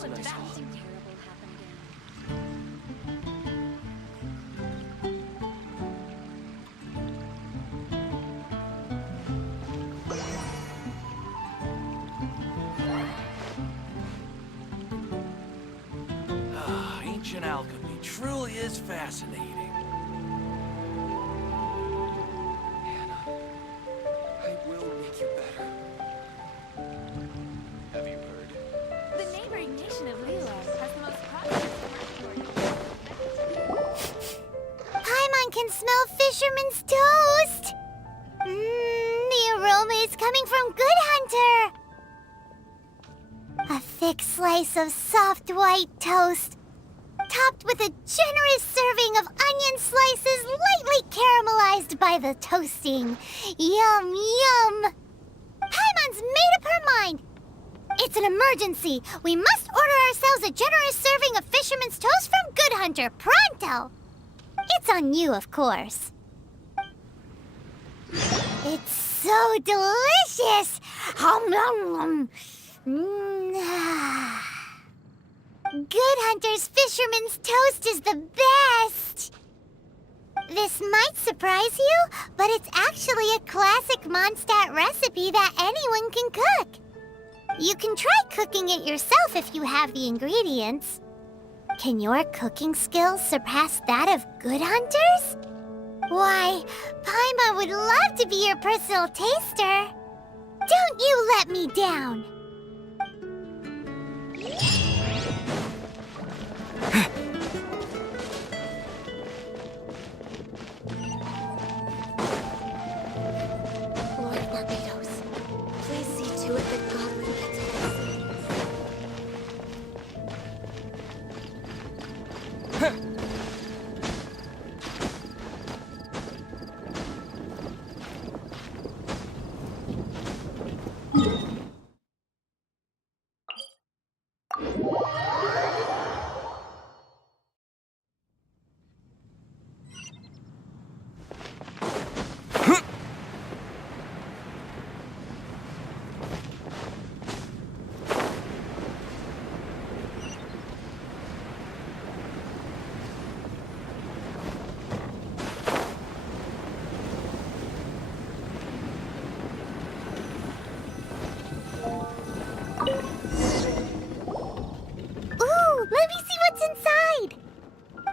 to nice home. Something terrible happened again. Ancient alchemy truly is fascinating. Hannah, I will make you better. Have you heard? The neighboring nation of Lila has the most prosperous Paimon can smell fisherman's toast! The aroma is coming from Good Hunter! A thick slice of soft white toast, topped with a generous serving of onion slices lightly caramelized by the toasting. Yum, yum! Paimon's made up her mind! It's an emergency! We must order ourselves a generous serving of fisherman's toast from Good Hunter, pronto! It's on you, of course. It's so delicious! Hum, nom, nom. Good Hunter's Fisherman's Toast is the best! This might surprise you, but it's actually a classic Mondstadt recipe that anyone can cook. You can try cooking it yourself if you have the ingredients. Can your cooking skills surpass that of Good Hunter's? Why, Paimon would love to be your personal taster. Don't you let me down! Lord Barbados, please see to it that Godwin gets his.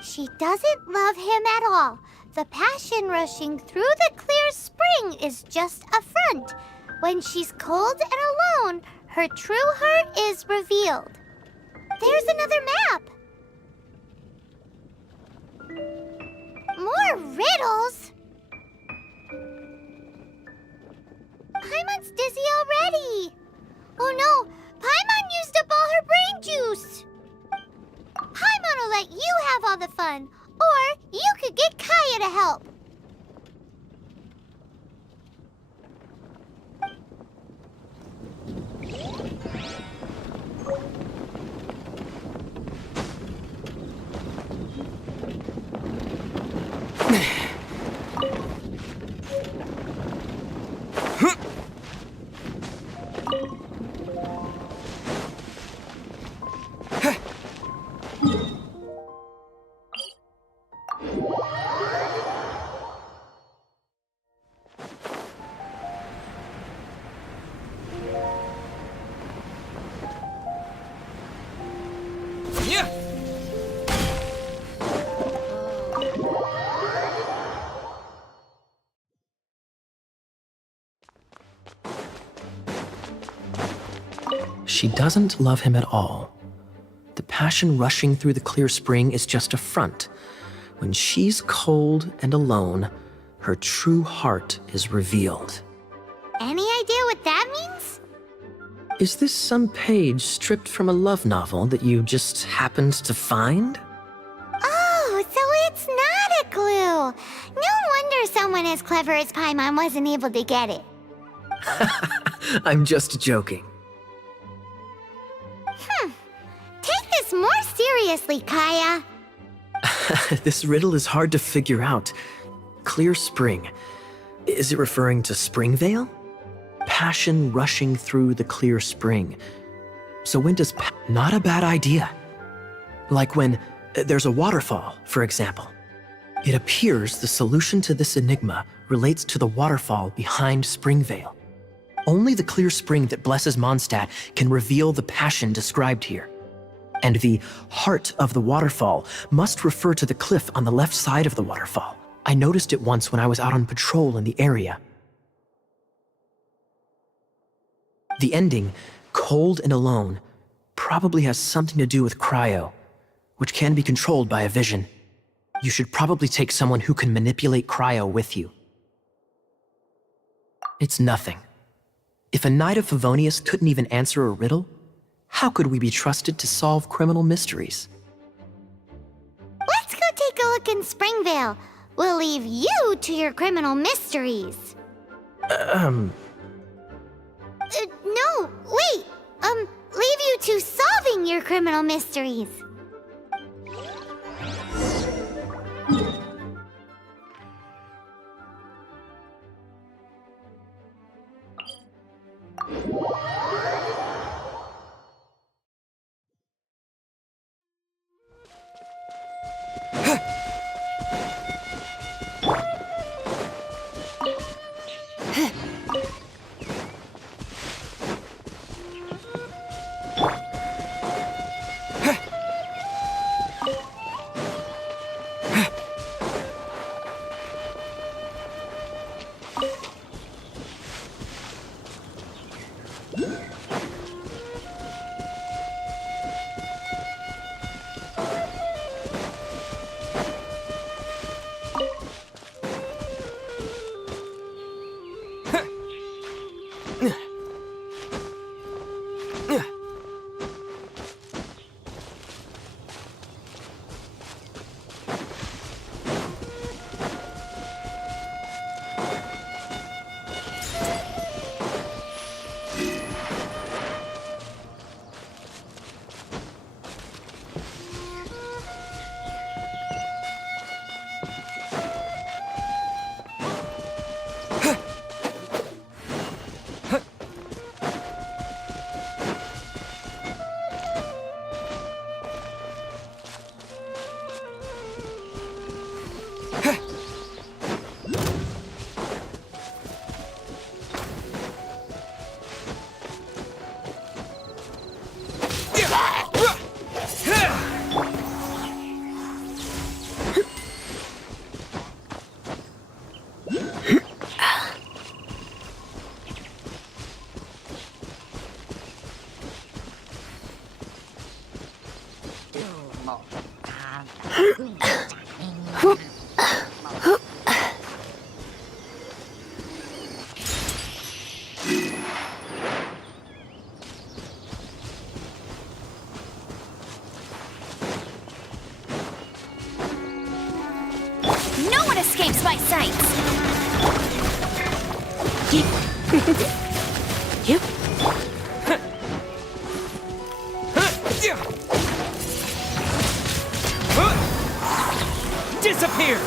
She doesn't love him at all. The passion rushing through the clear spring is just a front. When she's cold and alone, her true heart is revealed. There's another map. More riddles? Paimon's dizzy already. Oh no, Paimon used up all her brain juice. Paimon will let you have all the fun, or you could get Kaya to help. She doesn't love him at all. The passion rushing through the clear spring is just a front. When she's cold and alone, her true heart is revealed. Any idea what that means? Is this some page stripped from a love novel that you just happened to find? Oh, so it's not a clue. No wonder someone as clever as Paimon wasn't able to get it. I'm just joking. Take this more seriously, Kaya. This riddle is hard to figure out. Clear spring. Is it referring to Springvale? Passion rushing through the clear spring. So when does not a bad idea. Like when there's a waterfall, for example. It appears the solution to this enigma relates to the waterfall behind Springvale. Only the clear spring that blesses Mondstadt can reveal the passion described here. And the heart of the waterfall must refer to the cliff on the left side of the waterfall. I noticed it once when I was out on patrol in the area. The ending, cold and alone, probably has something to do with cryo, which can be controlled by a vision. You should probably take someone who can manipulate cryo with you. It's nothing. If a Knight of Favonius couldn't even answer a riddle, how could we be trusted to solve criminal mysteries? Let's go take a look in Springvale. We'll leave you to your criminal mysteries. No, wait. Leave you to solving your criminal mysteries. No one escapes my sights! Yep. Disappear!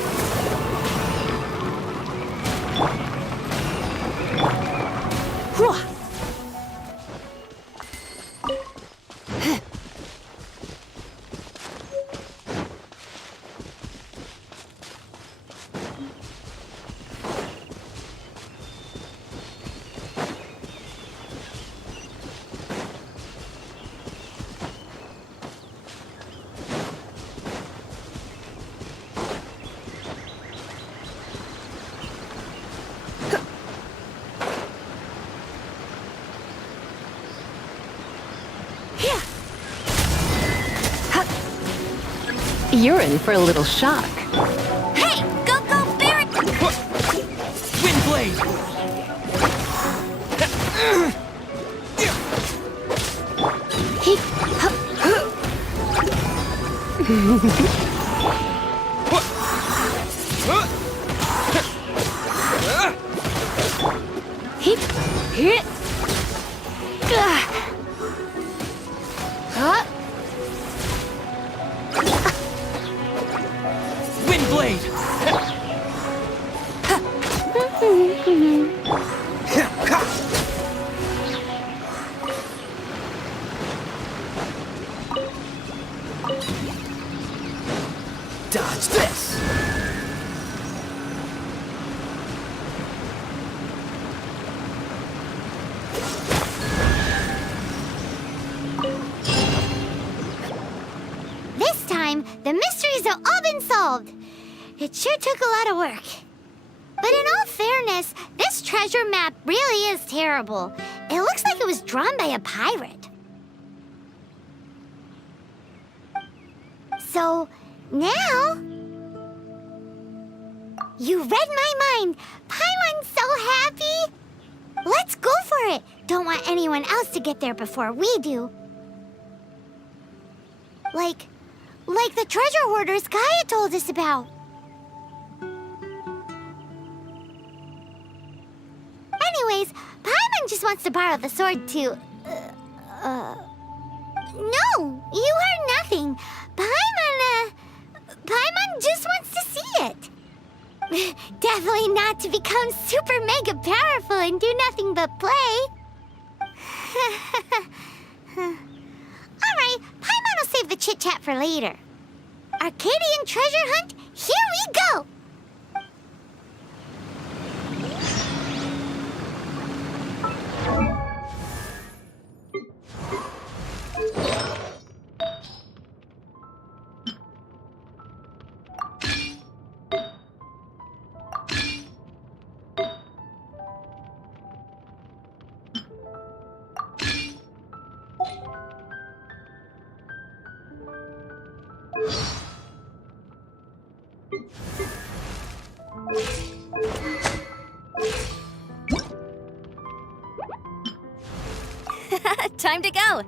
You're in for a little shock. Hey! Go, Barret! Wind blade! Wind blade! the mysteries have all been solved. It sure took a lot of work. But in all fairness, this treasure map really is terrible. It looks like it was drawn by a pirate. So, now... You read my mind! Paimon's so happy! Let's go for it! Don't want anyone else to get there before we do. Like the treasure hoarders Kaya told us about. Anyways, Paimon just wants to borrow the sword to... No, you heard nothing. Paimon just wants to see it. Definitely not to become super mega powerful and do nothing but play. Alright, Paimon will save the chit-chat for later. Arcadian treasure hunt, here we go! Time to go!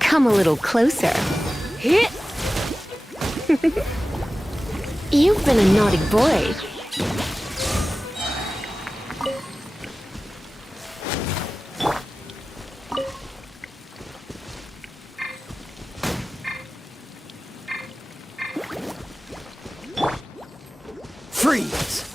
Come a little closer. You've been a naughty boy. Freeze!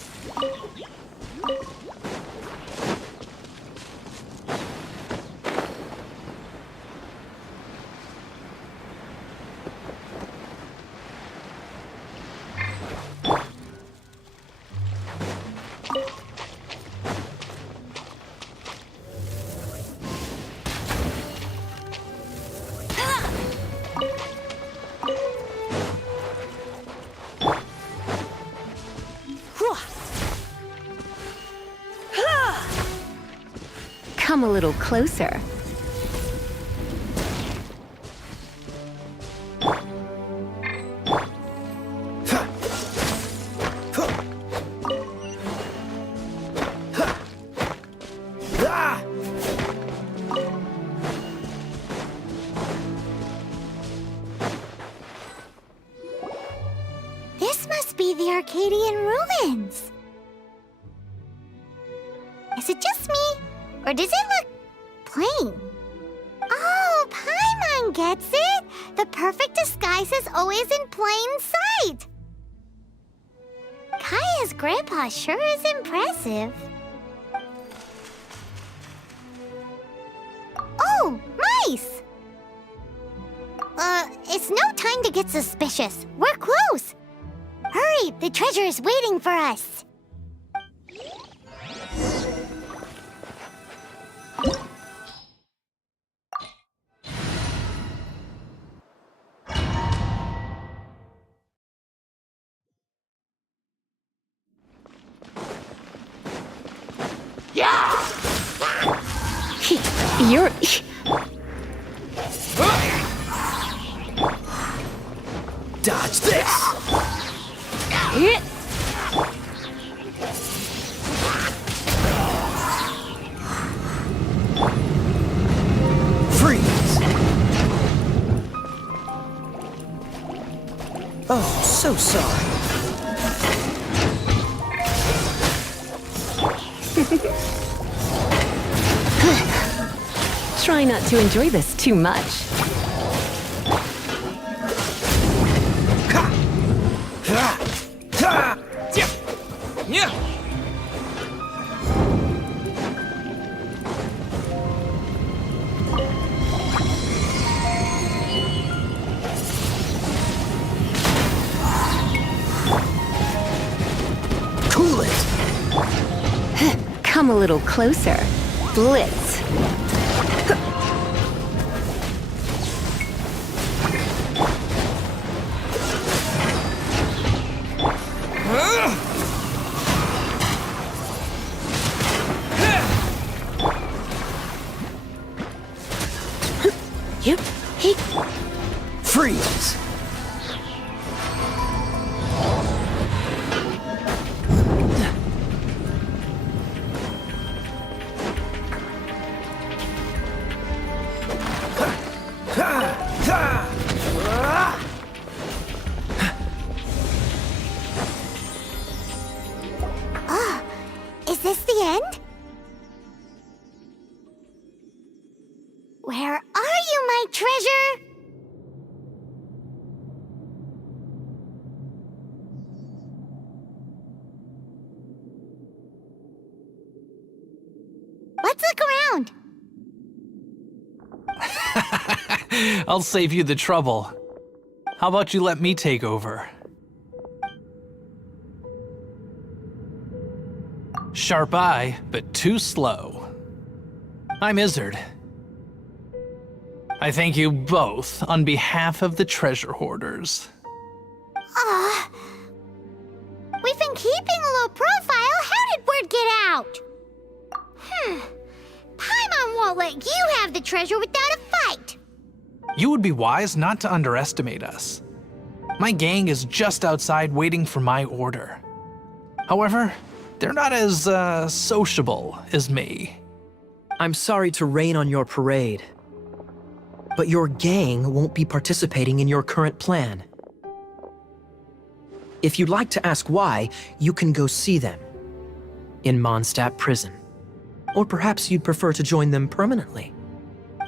Come a little closer. This must be the Arcadian ruins. Is it just me? Or does it look plain? Oh, Paimon gets it! The perfect disguise is always in plain sight! Kaya's grandpa sure is impressive. Oh, mice! It's no time to get suspicious. We're close! Hurry, the treasure is waiting for us! You're... Dodge this! Freeze! Oh, so sorry. Try not to enjoy this too much. Cool it! Come a little closer. Blitz. Yep. Hey. Freeze! Is this the end? Where are you, my treasure? Let's look around. I'll save you the trouble. How about you let me take over? Sharp eye, but too slow. I'm Izzard. I thank you both on behalf of the treasure hoarders. We've been keeping a low profile. How did word get out? Paimon won't let you have the treasure without a fight. You would be wise not to underestimate us. My gang is just outside waiting for my order. However, they're not as, sociable as me. I'm sorry to rain on your parade, but your gang won't be participating in your current plan. If you'd like to ask why, you can go see them in Mondstadt prison. Or perhaps you'd prefer to join them permanently.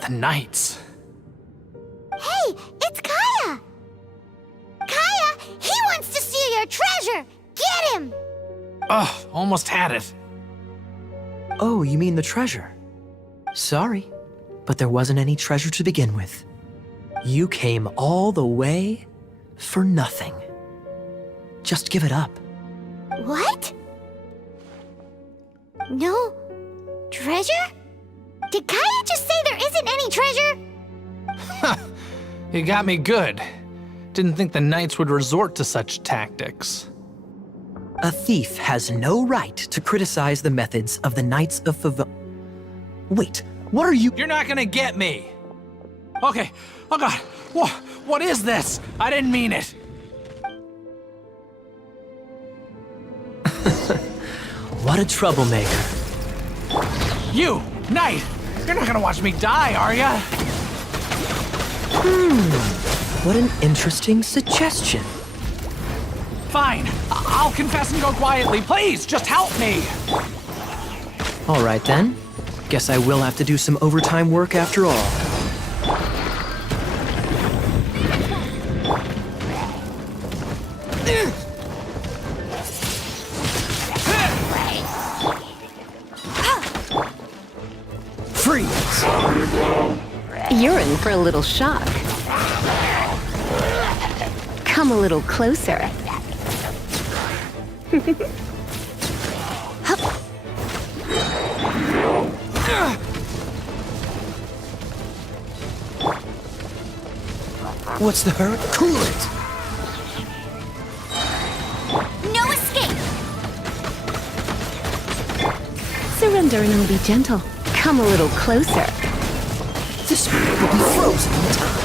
The Knights. Hey, it's Kaya! Kaya, he wants to steal your treasure! Get him! Ugh, almost had it. Oh, you mean the treasure? Sorry, but there wasn't any treasure to begin with. You came all the way for nothing. Just give it up. What? No treasure? Did Kaya just say there isn't any treasure? You got me good. Didn't think the Knights would resort to such tactics. A thief has no right to criticize the methods of the Knights of Wait, what are you— You're not gonna get me! Okay, oh god, what is this? I didn't mean it! What a troublemaker. You, Knight! You're not gonna watch me die, are ya? What an interesting suggestion. Fine, I'll confess and go quietly. Please, just help me! All right then. Guess I will have to do some overtime work after all. Freeze! You're in for a little shock. Come a little closer. What's the hurry? Cool it! No escape! Surrender and I'll be gentle. Come a little closer. This one will be frozen in time.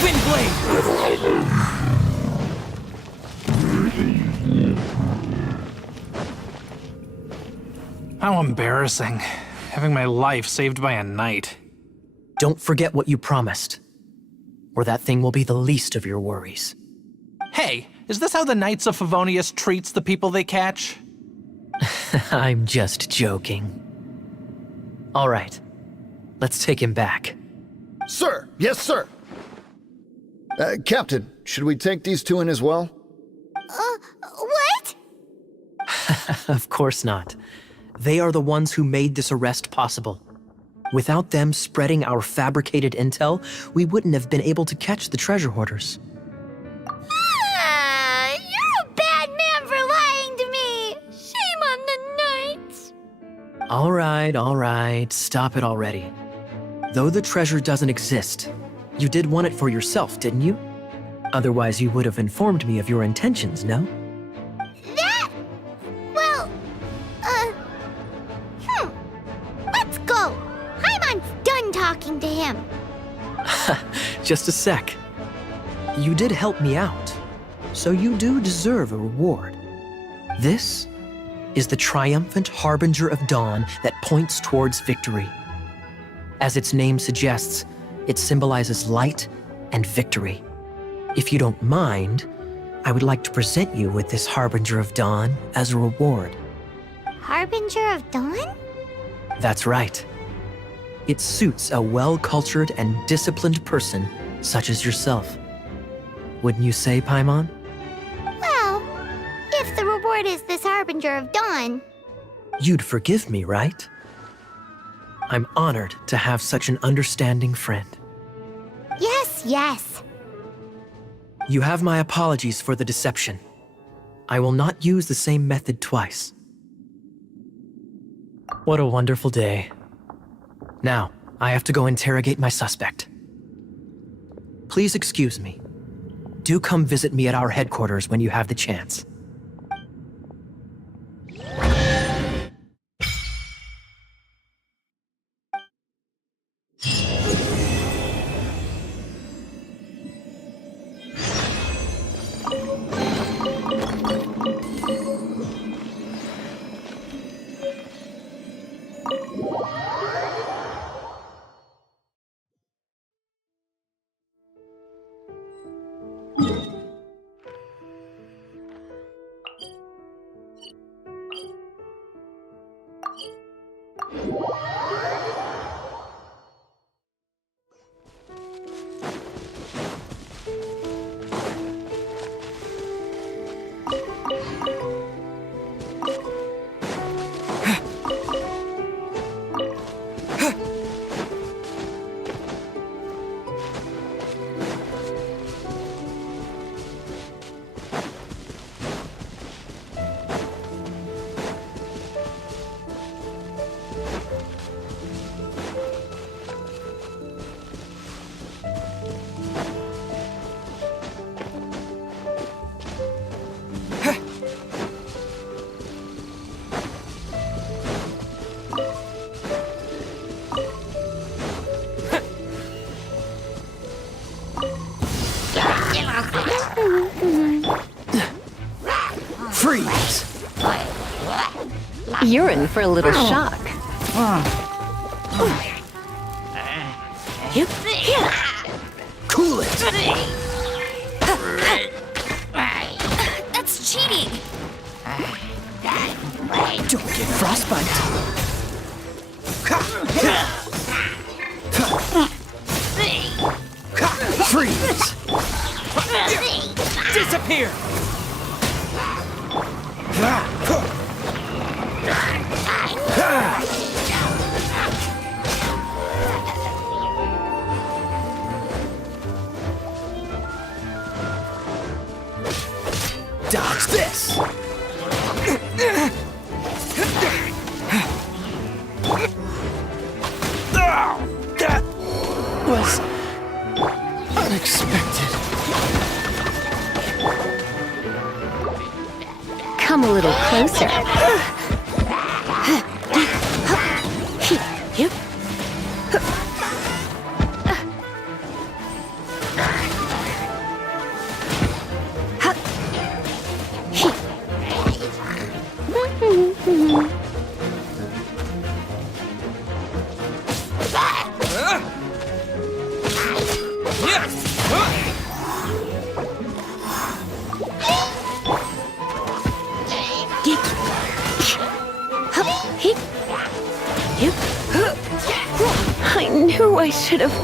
Windblade! How embarrassing. Having my life saved by a knight. Don't forget what you promised, or that thing will be the least of your worries. Hey, is this how the Knights of Favonius treats the people they catch? I'm just joking. All right, let's take him back. Sir! Yes, sir! Captain, should we take these two in as well? What? Of course not. They are the ones who made this arrest possible. Without them spreading our fabricated intel, we wouldn't have been able to catch the treasure hoarders. You're a bad man for lying to me. Shame on the knights. All right, stop it already. Though the treasure doesn't exist, you did want it for yourself, didn't you? Otherwise, you would have informed me of your intentions, no? Well, let's go. Paimon's done talking to him. Just a sec. You did help me out, so you do deserve a reward. This is the triumphant harbinger of dawn that points towards victory. As its name suggests, it symbolizes light and victory. If you don't mind, I would like to present you with this harbinger of dawn as a reward. Harbinger of dawn? That's right. It suits a well-cultured and disciplined person such as yourself. Wouldn't you say, Paimon? Well, if the reward is this harbinger of dawn. You'd forgive me, right? I'm honored to have such an understanding friend. Yes. You have my apologies for the deception. I will not use the same method twice. What a wonderful day. Now, I have to go interrogate my suspect. Please excuse me. Do come visit me at our headquarters when you have the chance. Freeze! You're in for a little shock. Cool it! That's cheating. Don't get frostbite! Freeze! Disappear! Dodge this! That was unexpected. Come a little closer. I knew I should have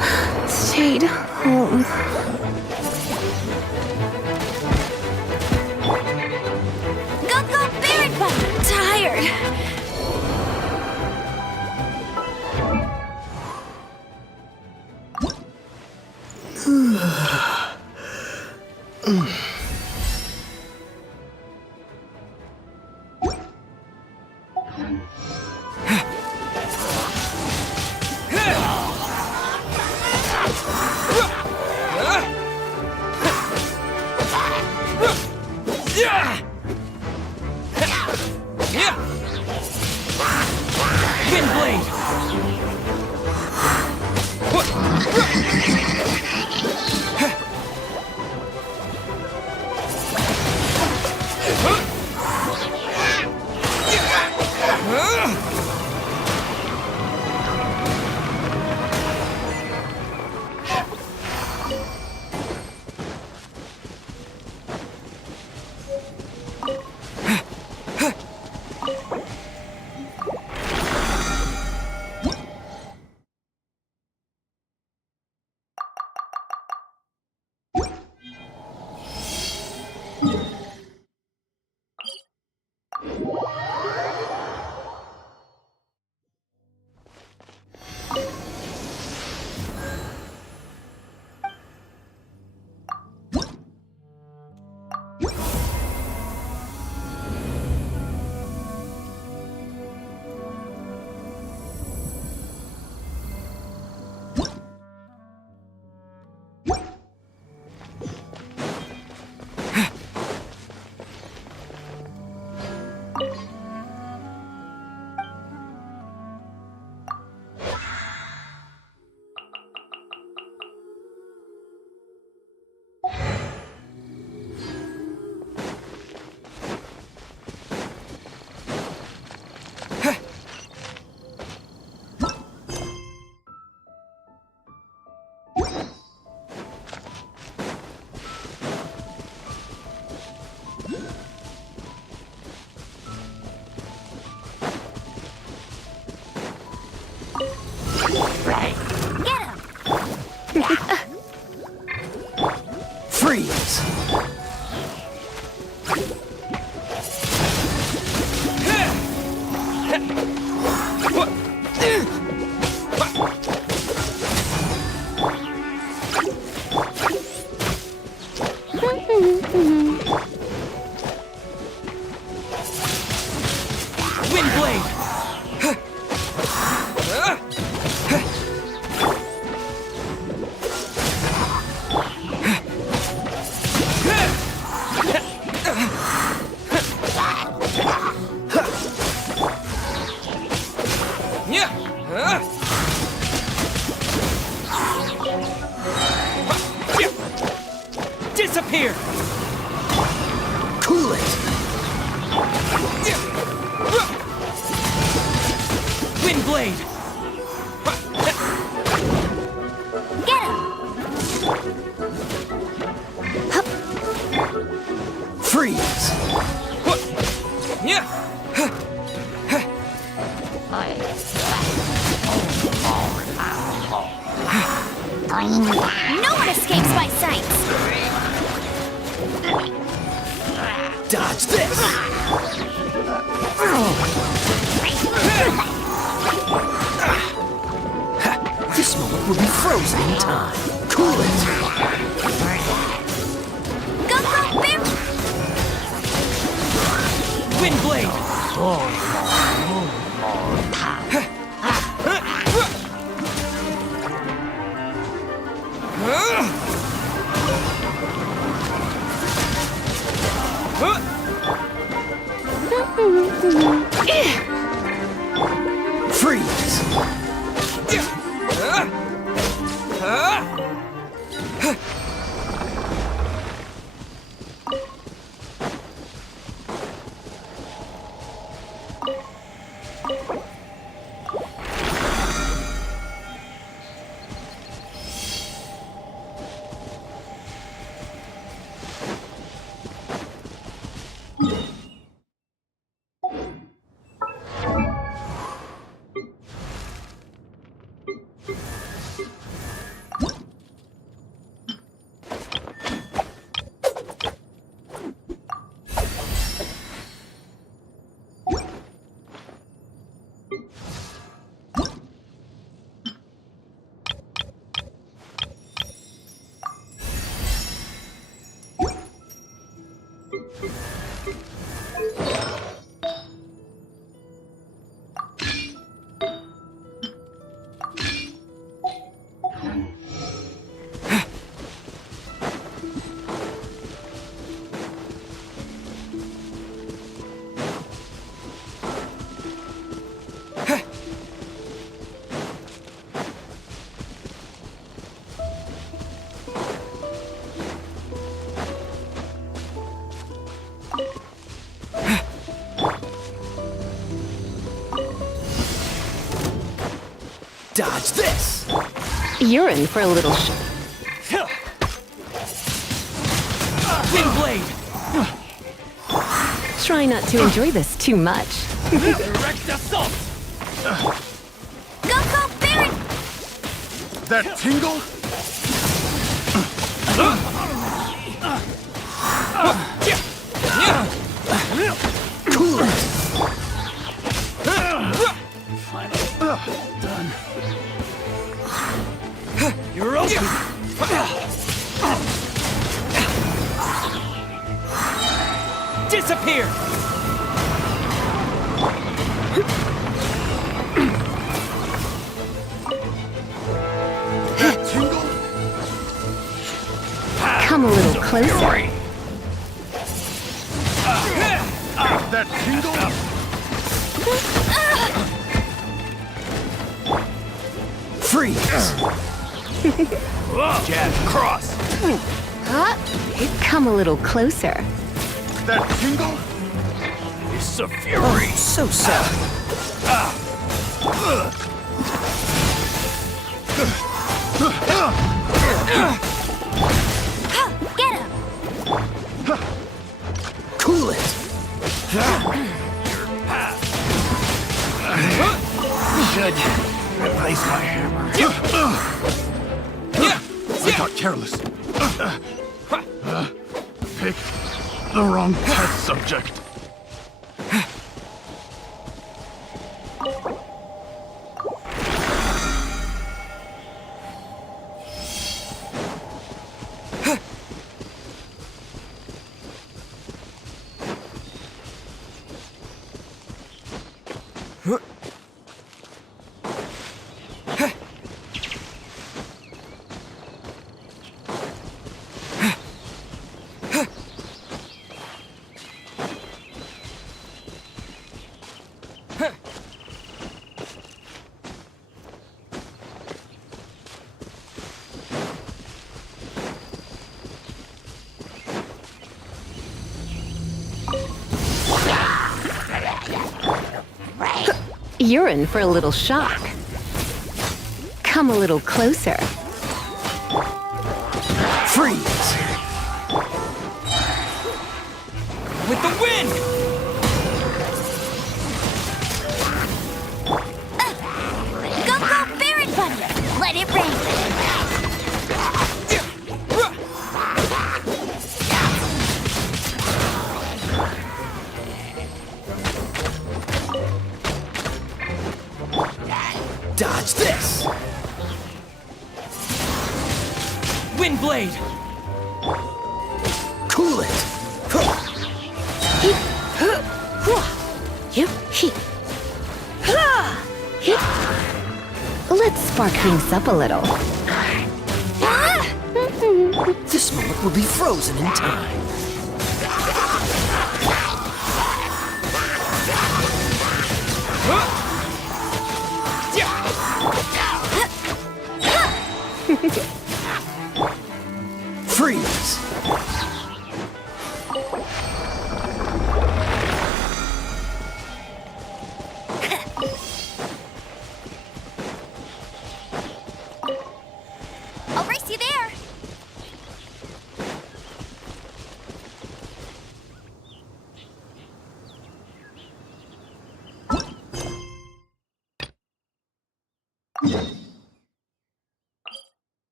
stayed home. Go, Biar! Tired. Freeze! Disappear! Cool it! Wind blade! Get him! Freeze! No one escapes my sight! Dodge this! This moment will be frozen in time. Cool it! Go, Biar! Wind blade! Freeze! Dodge this! You're in for a little Wind blade! Try not to enjoy this too much. Direct assault! Go, go, Baron! That tingle? Cool it! Done. You're open! Disappear! Come a little closer. That tingle? Freeze! Jab, cross. Come a little closer. That tingle? It's a fury. So sad. Get him! Cool it! Should replace my hammer. I got careless. Picked the wrong test subject. You're in for a little shock. Come a little closer. Freeze! With the wind! Go, go, Baron Bunny! Let it rain! Dodge this! Wind blade! Cool it! Let's spark things up a little. This moment will be frozen in time. Freeze! I'll race you there!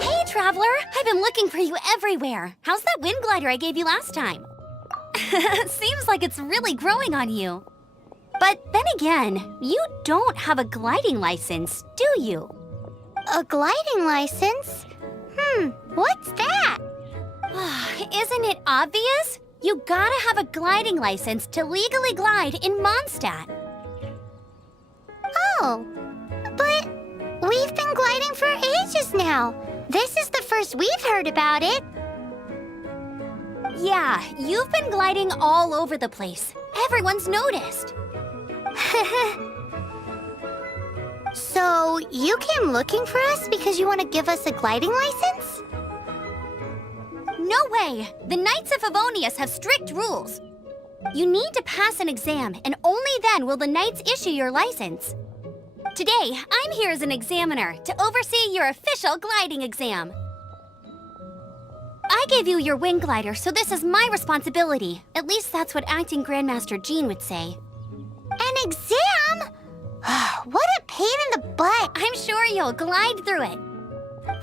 Hey, Traveler! I've been looking for you everywhere. How's that wind glider I gave you last time? Seems like it's really growing on you. But then again, you don't have a gliding license, do you? A gliding license? What's that? Isn't it obvious? You gotta have a gliding license to legally glide in Mondstadt. Oh, but we've been gliding for ages now. This is the first we've heard about it. Yeah, you've been gliding all over the place. Everyone's noticed. So, you came looking for us because you want to give us a gliding license? No way! The Knights of Favonius have strict rules. You need to pass an exam, and only then will the Knights issue your license. Today, I'm here as an examiner to oversee your official gliding exam. I gave you your wing glider, so this is my responsibility. At least that's what Acting Grandmaster Jean would say. An exam? What a pain in the butt! I'm sure you'll glide through it.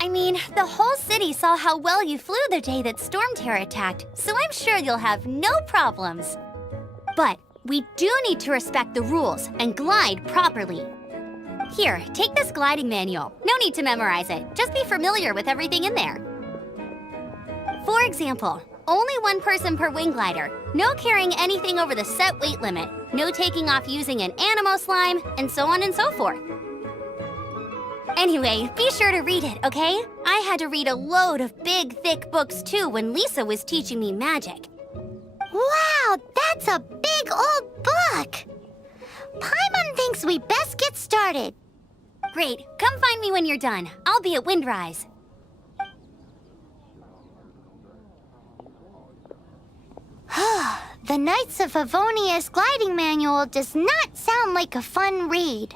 I mean, the whole city saw how well you flew the day that Storm Terror attacked, so I'm sure you'll have no problems. But we do need to respect the rules and glide properly. Here, take this gliding manual. No need to memorize it. Just be familiar with everything in there. For example, only one person per wing glider, no carrying anything over the set weight limit, no taking off using an animo slime, and so on and so forth. Anyway, be sure to read it, okay? I had to read a load of big, thick books too when Lisa was teaching me magic. Wow, that's a big old book! Paimon thinks we best get started. Great, come find me when you're done. I'll be at Windrise. The Knights of Favonius gliding manual does not sound like a fun read.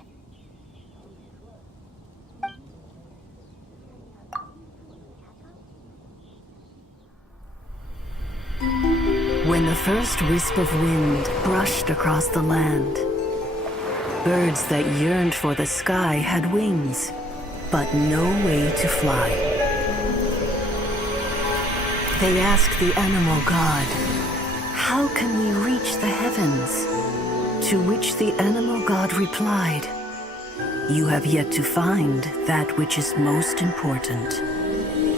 When the first wisp of wind brushed across the land, birds that yearned for the sky had wings, but no way to fly. They asked the animal god, "How can we reach the heavens?" To which the animal god replied, "You have yet to find that which is most important."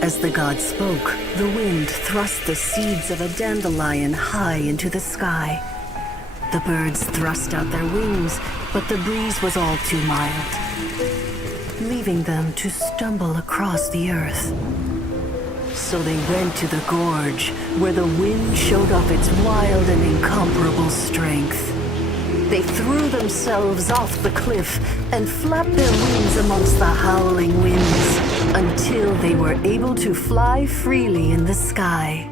As the god spoke, the wind thrust the seeds of a dandelion high into the sky. The birds thrust out their wings, but the breeze was all too mild, leaving them to stumble across the earth. So they went to the gorge, where the wind showed off its wild and incomparable strength. They threw themselves off the cliff and flapped their wings amongst the howling winds until they were able to fly freely in the sky.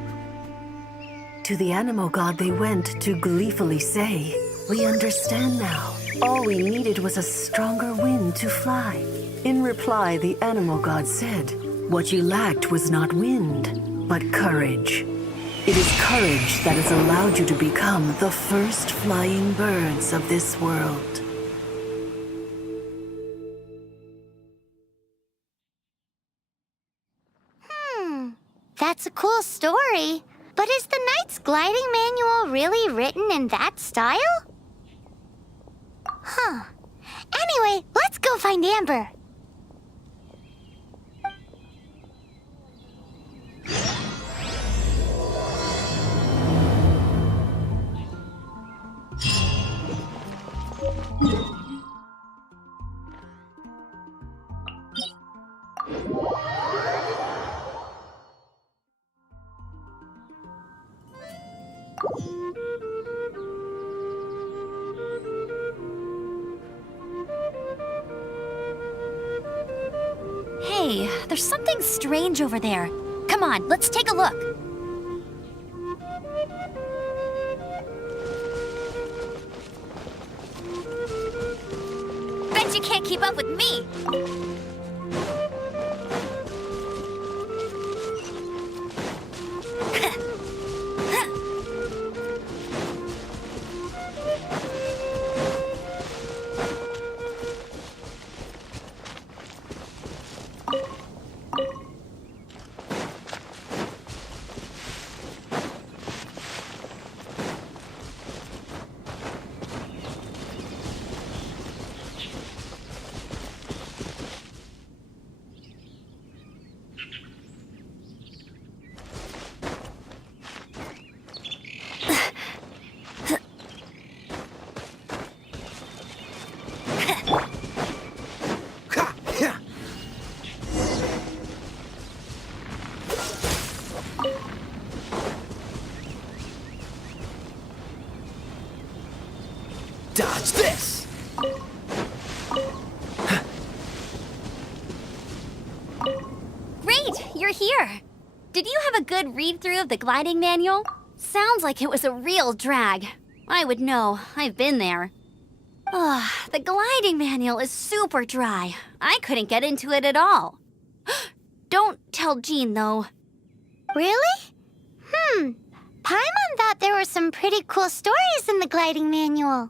To the animal god they went to gleefully say, "We understand now. All we needed was a stronger wind to fly." In reply, the animal god said, "What you lacked was not wind, but courage. It is courage that has allowed you to become the first flying birds of this world." That's a cool story. But is the Knight's gliding manual really written in that style? Anyway, let's go find Amber. Hey, there's something strange over there. Come on, let's take a look. Bet you can't keep up with me. Dodge this! Great, you're here. Did you have a good read-through of the gliding manual? Sounds like it was a real drag. I would know, I've been there. Ugh, the gliding manual is super dry. I couldn't get into it at all. Don't tell Jean, though. Really? Paimon thought there were some pretty cool stories in the gliding manual.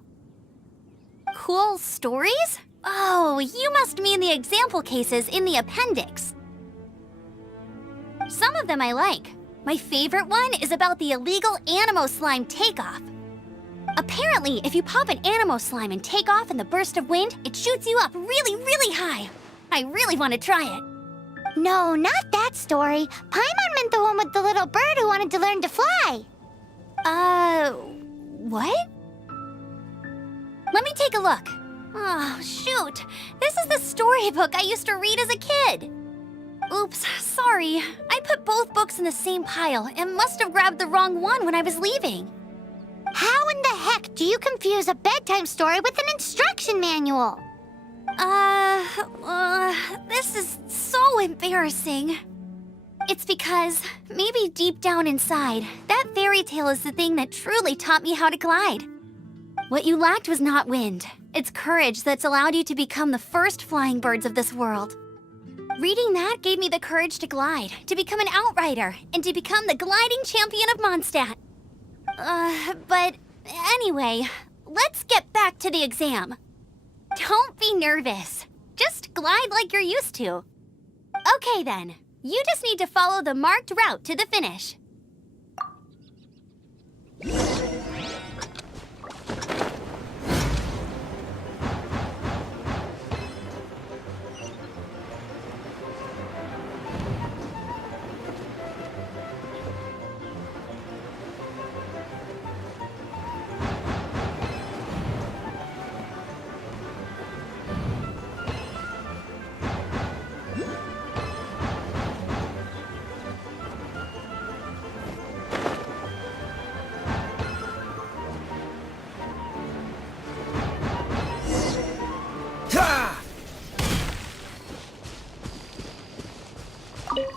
Cool stories? Oh, you must mean the example cases in the appendix. Some of them I like. My favorite one is about the illegal Animo slime takeoff. Apparently, if you pop an Animo slime and take off in the burst of wind, it shoots you up really, really high. I really want to try it. No, not that story. Paimon meant the one with the little bird who wanted to learn to fly. What? Let me take a look. Oh, shoot. This is the storybook I used to read as a kid. Oops, sorry. I put both books in the same pile and must have grabbed the wrong one when I was leaving. How in the heck do you confuse a bedtime story with an instruction manual? This is so embarrassing. It's because, maybe deep down inside, that fairy tale is the thing that truly taught me how to glide. What you lacked was not wind. It's courage that's allowed you to become the first flying birds of this world. Reading that gave me the courage to glide, to become an outrider, and to become the gliding champion of Mondstadt. But anyway, let's get back to the exam. Don't be nervous. Just glide like you're used to. Okay then, you just need to follow the marked route to the finish.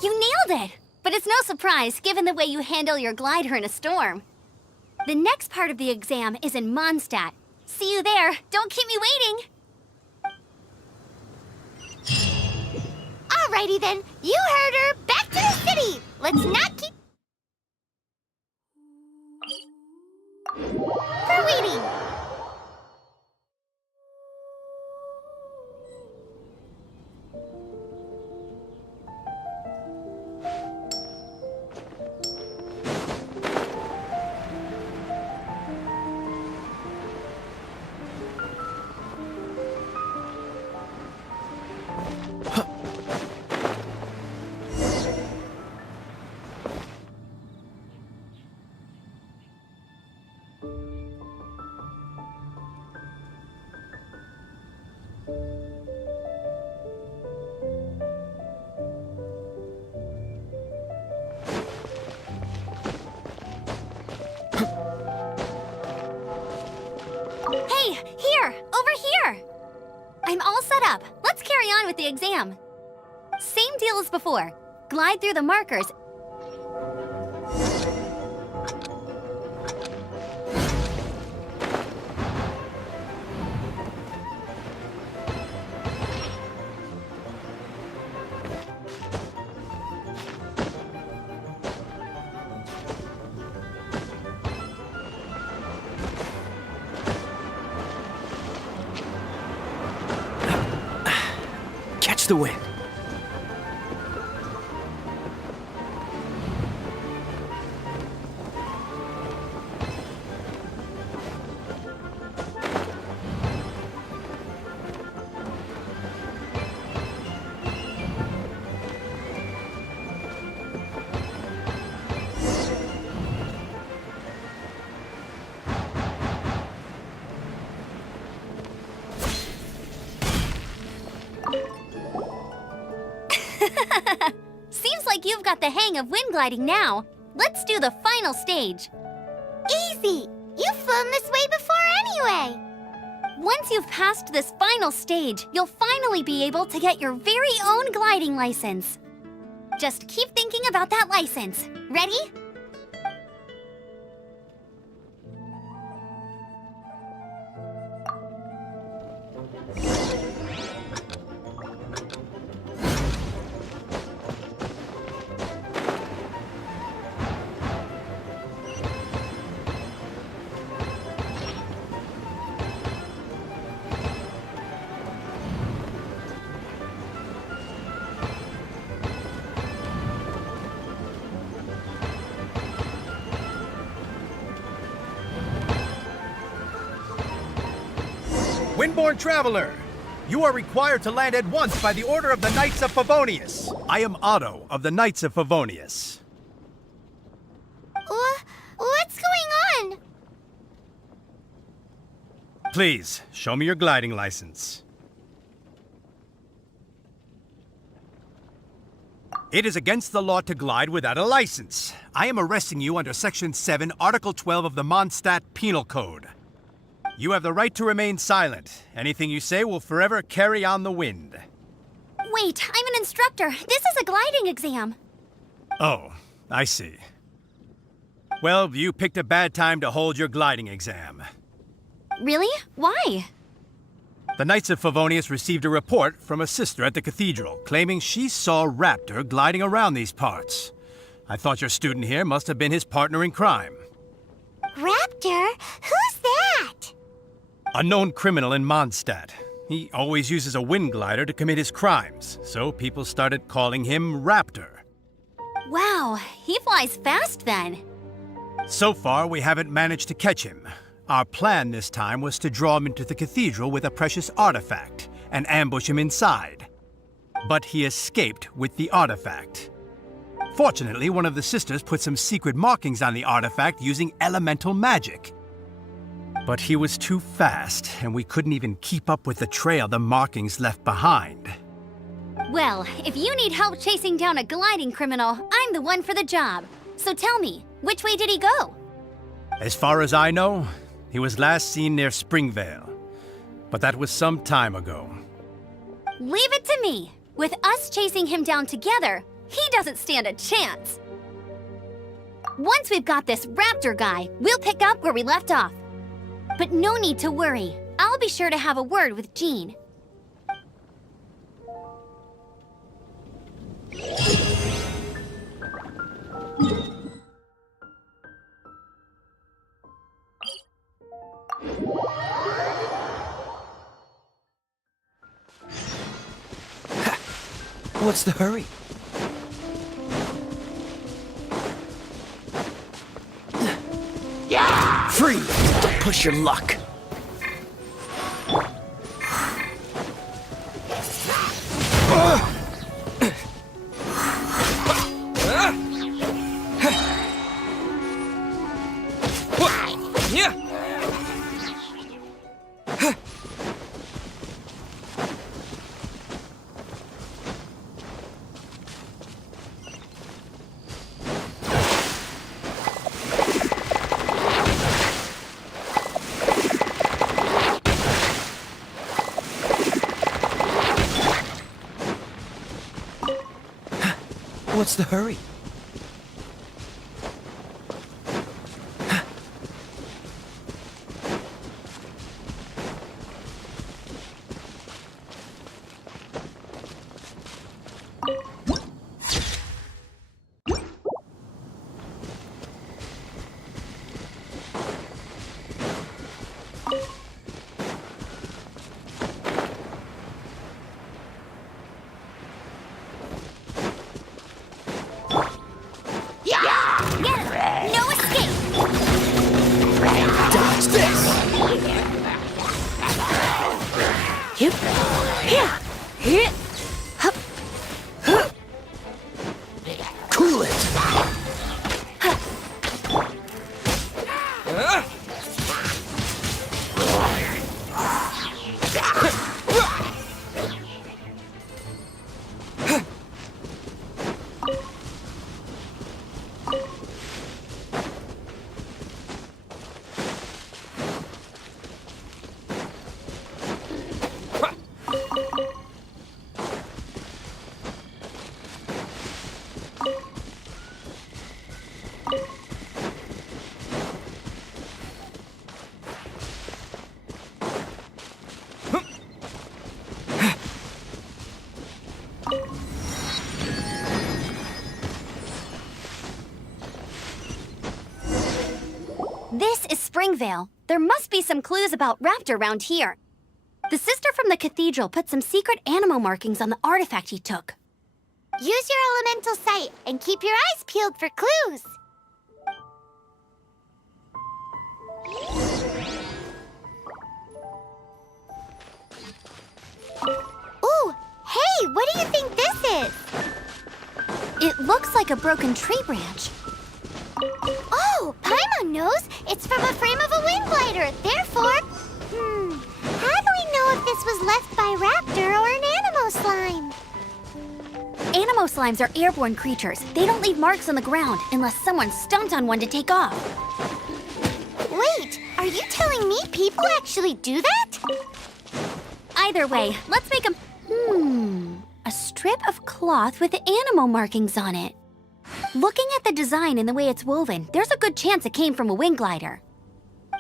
You nailed it! But it's no surprise, given the way you handle your glider in a storm. The next part of the exam is in Mondstadt. See you there. Don't keep me waiting! Alrighty then, you heard her. Back to the city. Let's not keep... for waiting. Hey, here! Over here! I'm all set up. Let's carry on with the exam. Same deal as before. Glide through the markers. Catch the wind. Seems like you've got the hang of wind gliding now. Let's do the final stage. Easy. You've flown this way before anyway. Once you've passed this final stage, you'll finally be able to get your very own gliding license. Just keep thinking about that license. Ready? Windborne Traveler, you are required to land at once by the order of the Knights of Favonius. I am Otto of the Knights of Favonius. What's going on? Please, show me your gliding license. It is against the law to glide without a license. I am arresting you under Section 7, Article 12 of the Mondstadt Penal Code. You have the right to remain silent. Anything you say will forever carry on the wind. Wait, I'm an instructor. This is a gliding exam. Oh, I see. Well, you picked a bad time to hold your gliding exam. Really? Why? The Knights of Favonius received a report from a sister at the cathedral claiming she saw Raptor gliding around these parts. I thought your student here must have been his partner in crime. Raptor? Who's that? A known criminal in Mondstadt. He always uses a wind glider to commit his crimes, so people started calling him Raptor. Wow, he flies fast then. So far, we haven't managed to catch him. Our plan this time was to draw him into the cathedral with a precious artifact and ambush him inside. But he escaped with the artifact. Fortunately, one of the sisters put some secret markings on the artifact using elemental magic. But he was too fast, and we couldn't even keep up with the trail the markings left behind. Well, if you need help chasing down a gliding criminal, I'm the one for the job. So tell me, which way did he go? As far as I know, he was last seen near Springvale. But that was some time ago. Leave it to me. With us chasing him down together, he doesn't stand a chance. Once we've got this Raptor guy, we'll pick up where we left off. But no need to worry. I'll be sure to have a word with Jean. What's the hurry? Yeah! Free! Don't push your luck. What's the hurry? This is Springvale. There must be some clues about Raptor around here. The sister from the cathedral put some secret animo markings on the artifact he took. Use your elemental sight and keep your eyes peeled for clues. Ooh, hey, what do you think this is? It looks like a broken tree branch. Oh, Paimon knows. It's from a frame of a wind glider. Therefore, how do we know if this was left by Raptor or an animo slime? Animo slimes are airborne creatures. They don't leave marks on the ground unless someone stomped on one to take off. Wait, are you telling me people actually do that? Either way, let's make a strip of cloth with animo markings on it. Looking at the design and the way it's woven, there's a good chance it came from a wind glider.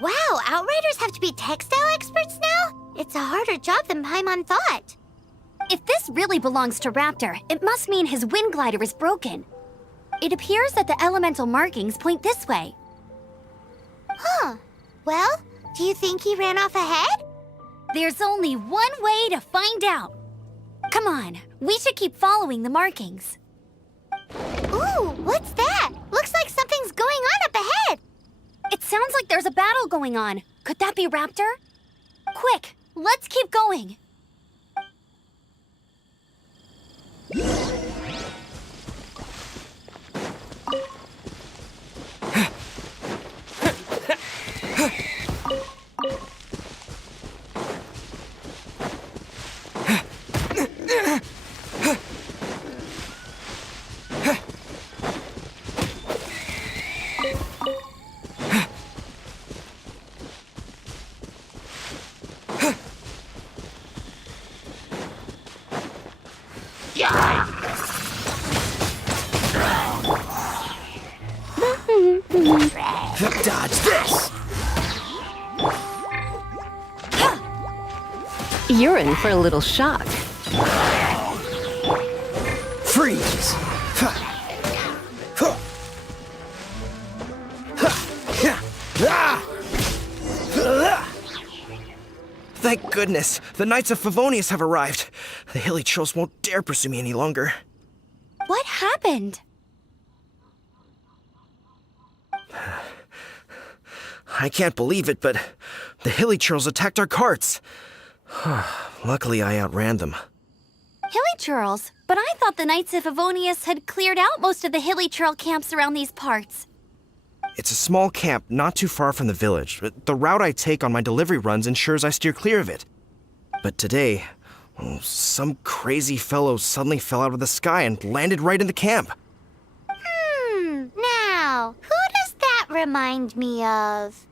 Wow, Outriders have to be textile experts now? It's a harder job than Paimon thought. If this really belongs to Raptor, it must mean his wind glider is broken. It appears that the elemental markings point this way. Huh. Well, do you think he ran off ahead? There's only one way to find out. Come on, we should keep following the markings. Ooh, what's that? Looks like something's going on up ahead. It sounds like there's a battle going on. Could that be Raptor? Quick, let's keep going. Dodge this! You're in for a little shock. Freeze! Thank goodness, the Knights of Favonius have arrived. The hilly trolls won't dare pursue me any longer. What happened? I can't believe it, but the hilly trolls attacked our carts. Luckily, I outran them. Hilly churls? But I thought the Knights of Favonius had cleared out most of the hilly churl camps around these parts. It's a small camp not too far from the village, but the route I take on my delivery runs ensures I steer clear of it. But today, some crazy fellow suddenly fell out of the sky and landed right in the camp. Now, who does that remind me of?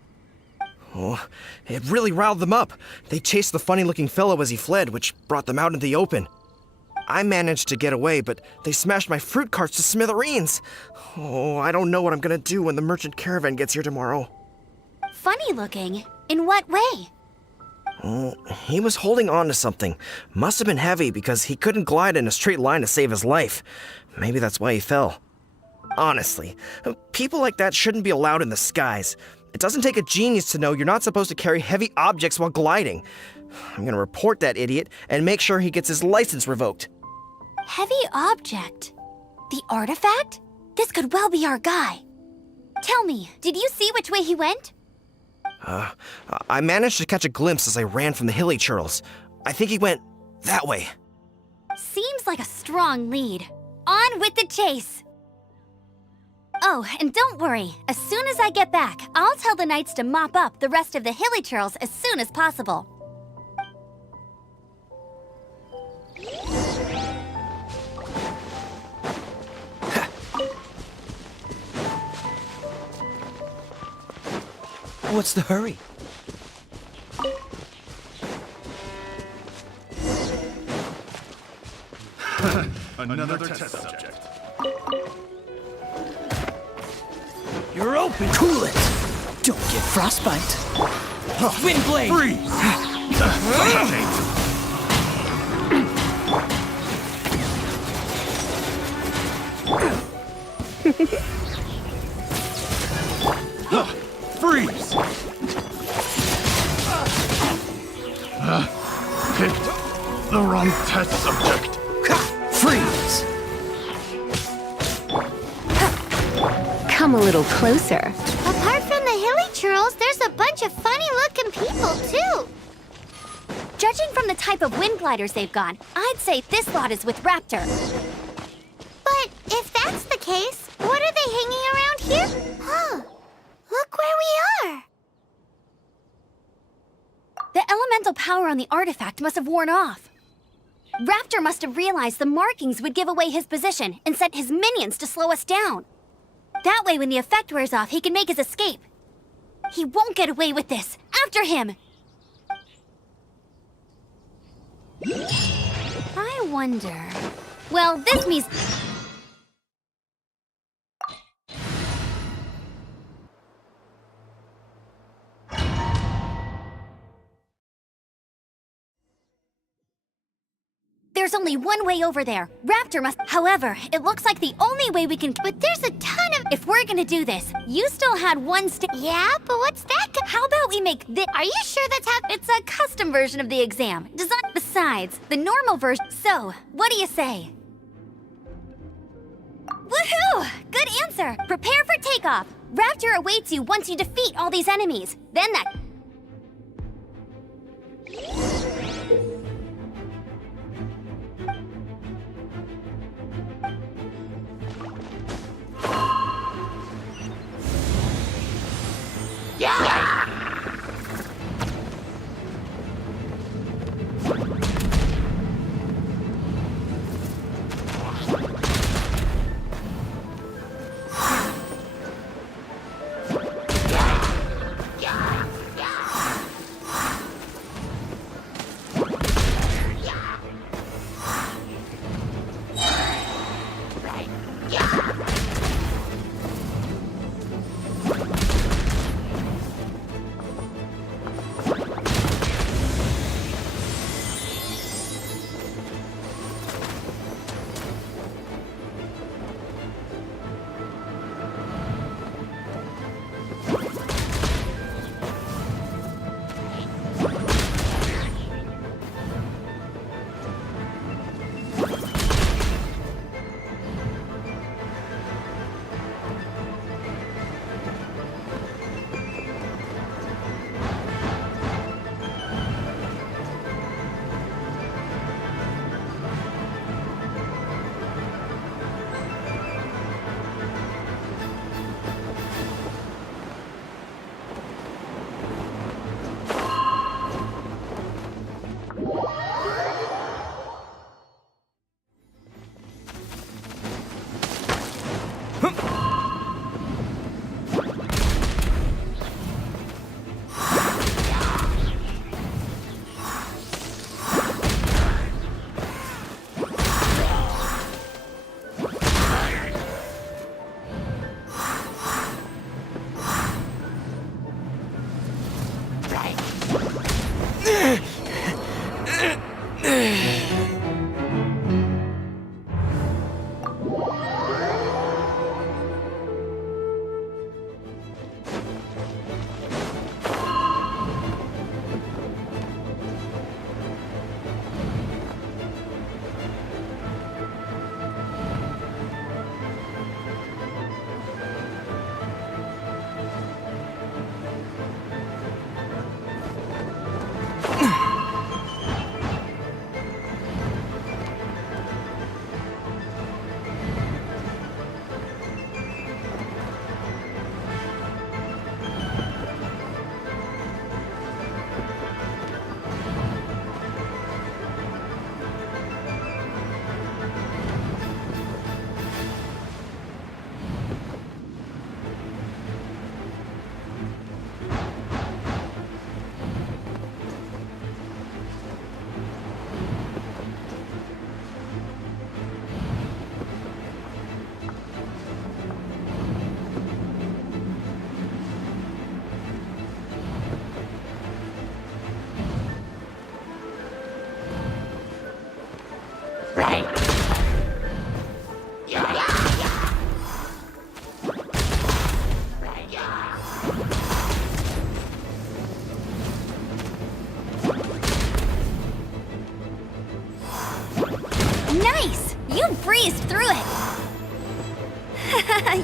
Oh, it really riled them up. They chased the funny-looking fellow as he fled, which brought them out into the open. I managed to get away, but they smashed my fruit carts to smithereens. Oh, I don't know what I'm gonna do when the merchant caravan gets here tomorrow. Funny looking? In what way? Oh, he was holding on to something. Must have been heavy because he couldn't glide in a straight line to save his life. Maybe that's why he fell. Honestly, people like that shouldn't be allowed in the skies. It doesn't take a genius to know you're not supposed to carry heavy objects while gliding. I'm gonna report that idiot and make sure he gets his license revoked. Heavy object? The artifact? This could well be our guy. Tell me, did you see which way he went? I managed to catch a glimpse as I ran from the hilly churls. I think he went that way. Seems like a strong lead. On with the chase! Oh, and don't worry. As soon as I get back, I'll tell the knights to mop up the rest of the hilly churls as soon as possible. What's the hurry? Another test subject. You're open. Cool it. Don't get frostbite. Wind blade. Freeze! Freeze! Picked the wrong test subject. Freeze! Come a little closer. Apart from the hilly churls, there's a bunch of funny-looking people, too. Judging from the type of wind gliders they've got, I'd say this lot is with Raptor. But if that's the case, what are they hanging around here? Huh. Look where we are. The elemental power on the artifact must have worn off. Raptor must have realized the markings would give away his position and sent his minions to slow us down. That way, when the effect wears off, he can make his escape. He won't get away with this. After him! I wonder... Well, this means... There's only one way over there. Raptor must... However, it looks like the only way we can... But there's a ton of... If we're gonna do this, you still had one Yeah, but what's that? How about we make this... Are you sure that's how... It's a custom version of the exam. Besides, the normal version... So, what do you say? Woohoo! Good answer! Prepare for takeoff. Raptor awaits you once you defeat all these enemies. Then that...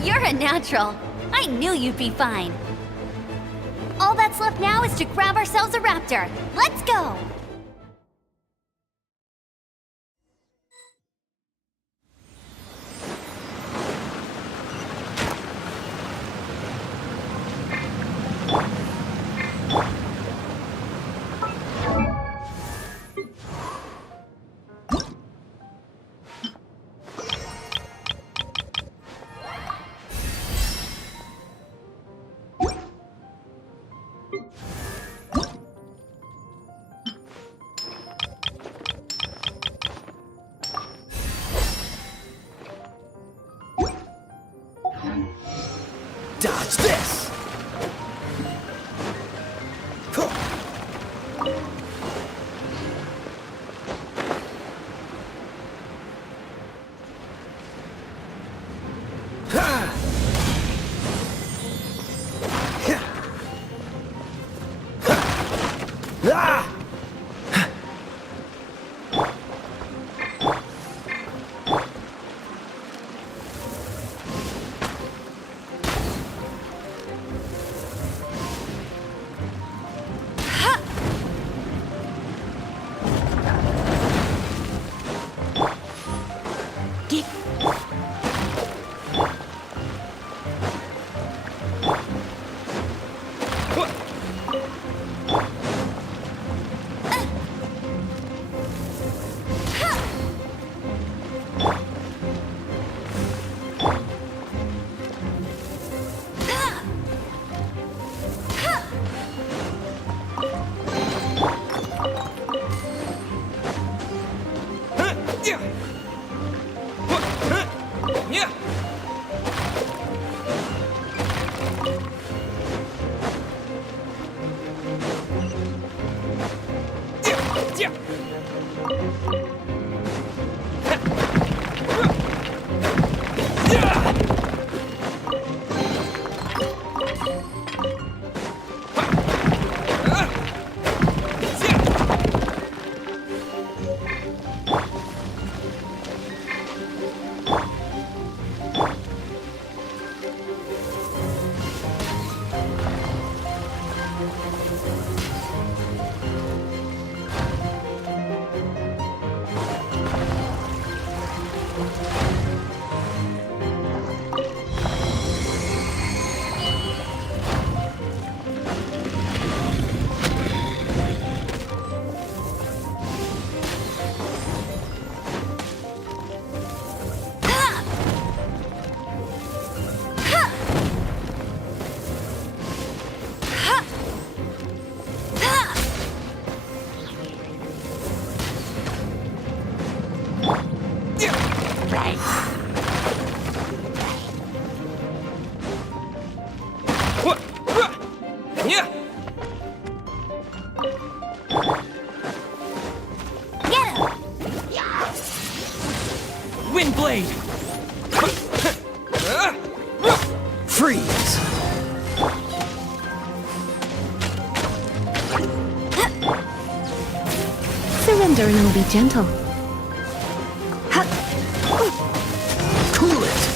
You're a natural. I knew you'd be fine. All that's left now is to grab ourselves a raptor. Let's go! Dodge this! Windblade! Freeze! Surrender and I'll be gentle. Cool it!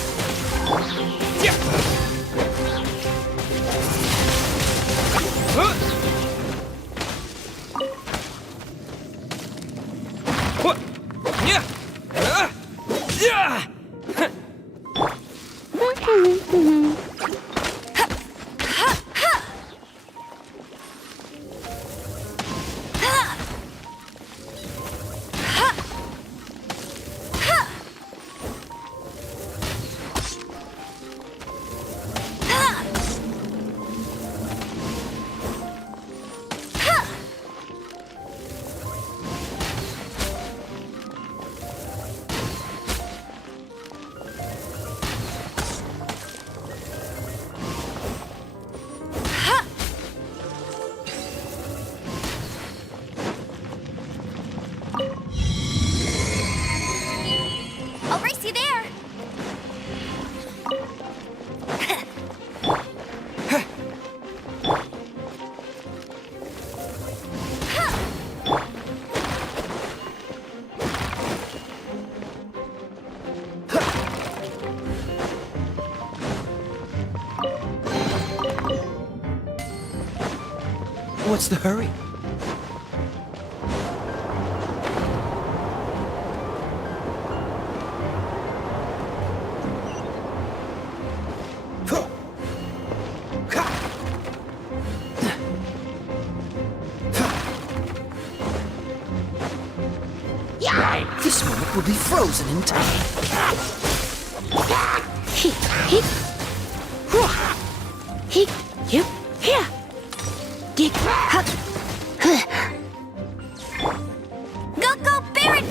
What's the hurry? This moment will be frozen in time. Go, go, Baron!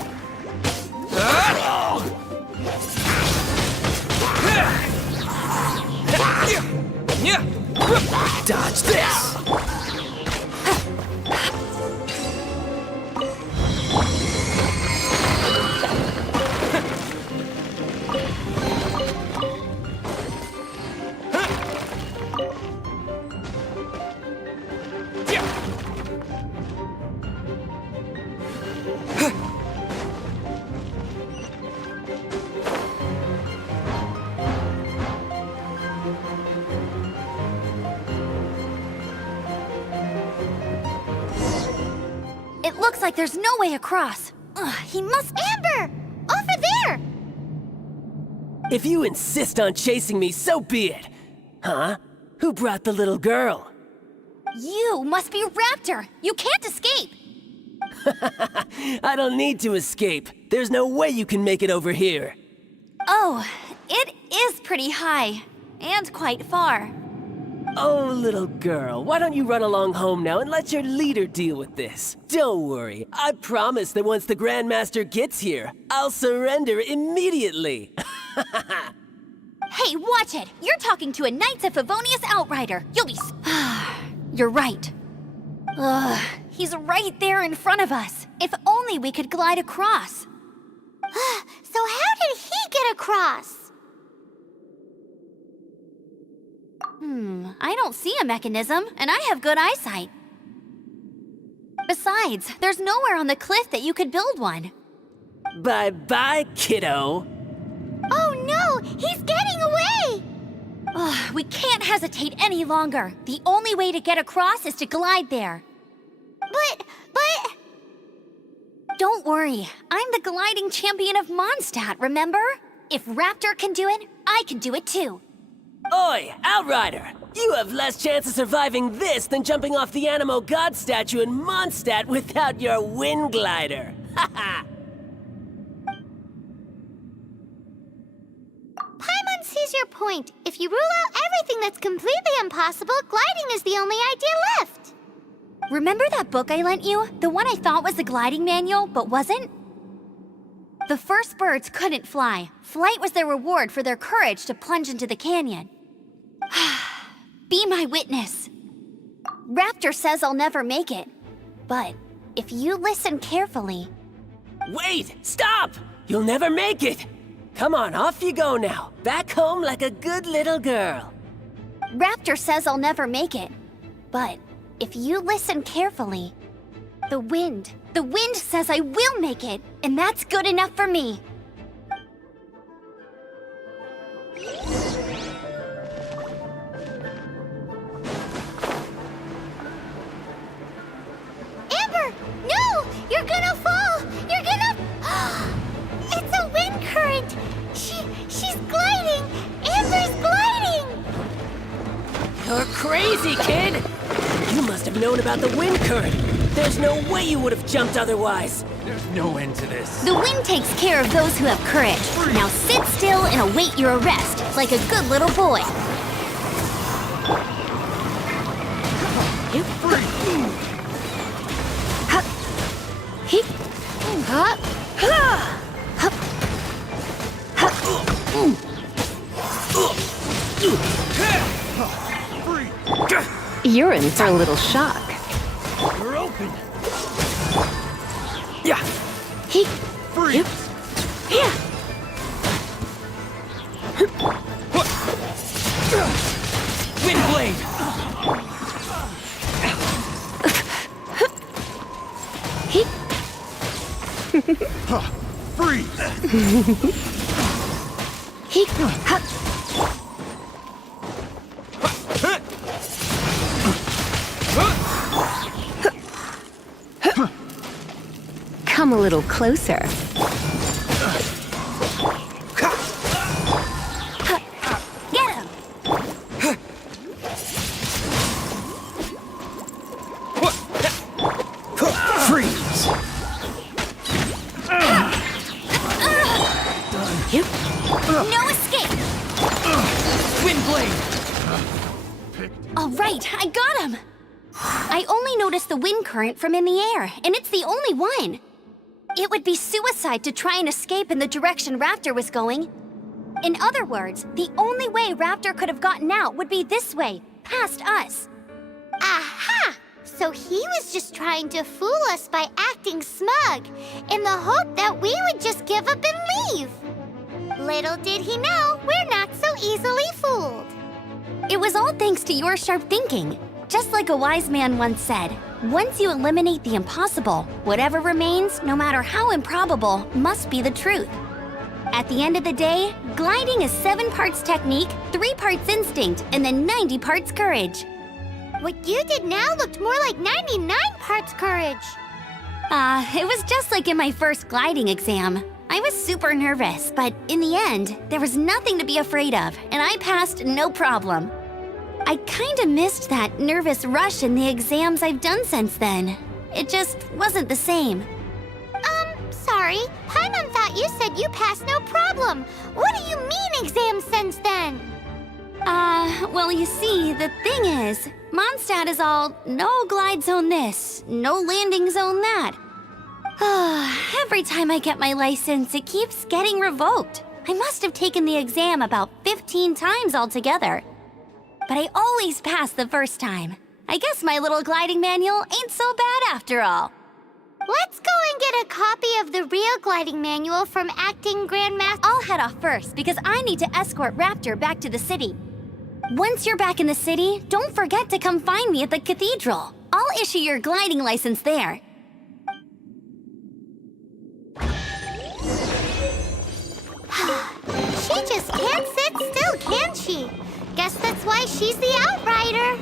Dodge this! It looks like there's no way across. Ugh, he must... Amber! Over there! If you insist on chasing me, so be it. Huh? Who brought the little girl? You must be Raptor. You can't escape. I don't need to escape. There's no way you can make it over here. Oh, it is pretty high. And quite far. Oh, little girl, why don't you run along home now and let your leader deal with this? Don't worry, I promise that once the Grandmaster gets here, I'll surrender immediately. Hey, watch it! You're talking to a Knights of Favonius Outrider. You'll be... You're right. Ugh, he's right there in front of us. If only we could glide across. So how did he get across? I don't see a mechanism, and I have good eyesight. Besides, there's nowhere on the cliff that you could build one. Bye-bye, kiddo. Oh no! He's getting away! Ugh, we can't hesitate any longer. The only way to get across is to glide there. But... Don't worry, I'm the gliding champion of Mondstadt, remember? If Raptor can do it, I can do it too. Oi, Outrider! You have less chance of surviving this than jumping off the Animo God statue in Mondstadt without your wind glider. Haha! Paimon sees your point. If you rule out everything that's completely impossible, gliding is the only idea left. Remember that book I lent you? The one I thought was the gliding manual, but wasn't? The first birds couldn't fly. Flight was their reward for their courage to plunge into the canyon. Be my witness. Raptor says I'll never make it. But if you listen carefully... Wait! Stop! You'll never make it! Come on, off you go now. Back home like a good little girl. Raptor says I'll never make it. But if you listen carefully... The wind says I will make it, and that's good enough for me. Amber! No! You're gonna fall! You're gonna... It's a wind current! She's gliding! Amber's gliding! You're crazy, kid! You must have known about the wind current. There's no way you would have jumped otherwise. There's no end to this. The wind takes care of those who have courage. Now sit still and await your arrest, like a good little boy. You're in for a little shock. You're open. Yeah. Freeze. Wind blade! Freeze. Come a little closer. Get him! Freeze! No escape! Wind blade! All right, I got him! I only noticed the wind current from in the air, and it's the only one. It would be suicide to try and escape in the direction Raptor was going. In other words, the only way Raptor could have gotten out would be this way, past us. Aha! So he was just trying to fool us by acting smug, in the hope that we would just give up and leave. Little did he know, we're not so easily fooled. It was all thanks to your sharp thinking. Just like a wise man once said, once you eliminate the impossible, whatever remains, no matter how improbable, must be the truth. At the end of the day, gliding is 7 parts technique, 3 parts instinct, and then 90 parts courage. What you did now looked more like 99 parts courage. It was just like in my first gliding exam. I was super nervous, but in the end, there was nothing to be afraid of, and I passed no problem. I kinda missed that nervous rush in the exams I've done since then. It just wasn't the same. Sorry. Paimon thought you said you passed no problem. What do you mean exams since then? Well, you see, the thing is, Mondstadt is all no glide zone this, no landing zone that. Every time I get my license, it keeps getting revoked. I must have taken the exam about 15 times altogether. But I always pass the first time. I guess my little gliding manual ain't so bad after all. Let's go and get a copy of the real gliding manual from Acting Grandmaster. I'll head off first because I need to escort Raptor back to the city. Once you're back in the city, don't forget to come find me at the cathedral. I'll issue your gliding license there. She just can't sit still, can she? Guess that's why she's the Outrider.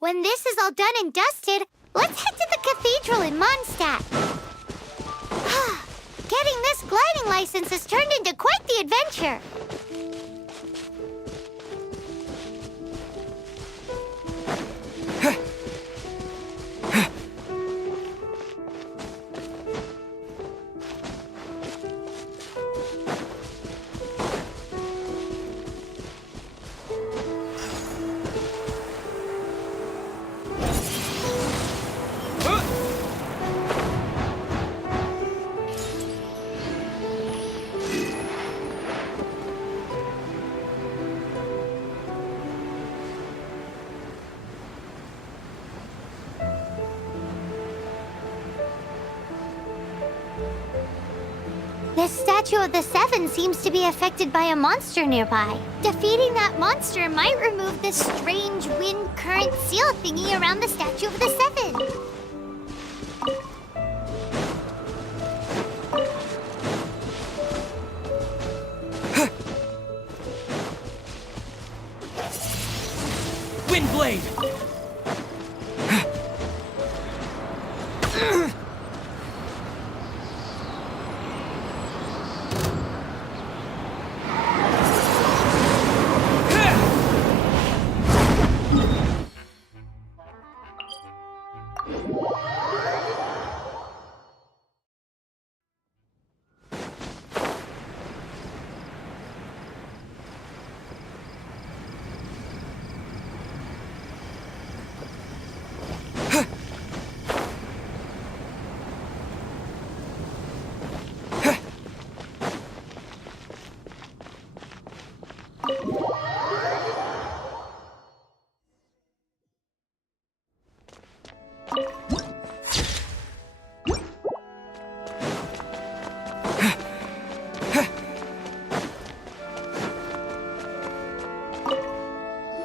When this is all done and dusted, let's head to the cathedral in Mondstadt. Getting this gliding license has turned into quite the adventure. The Statue of the Seven seems to be affected by a monster nearby. Defeating that monster might remove this strange wind current seal thingy around the Statue of the Seven. Wind blade!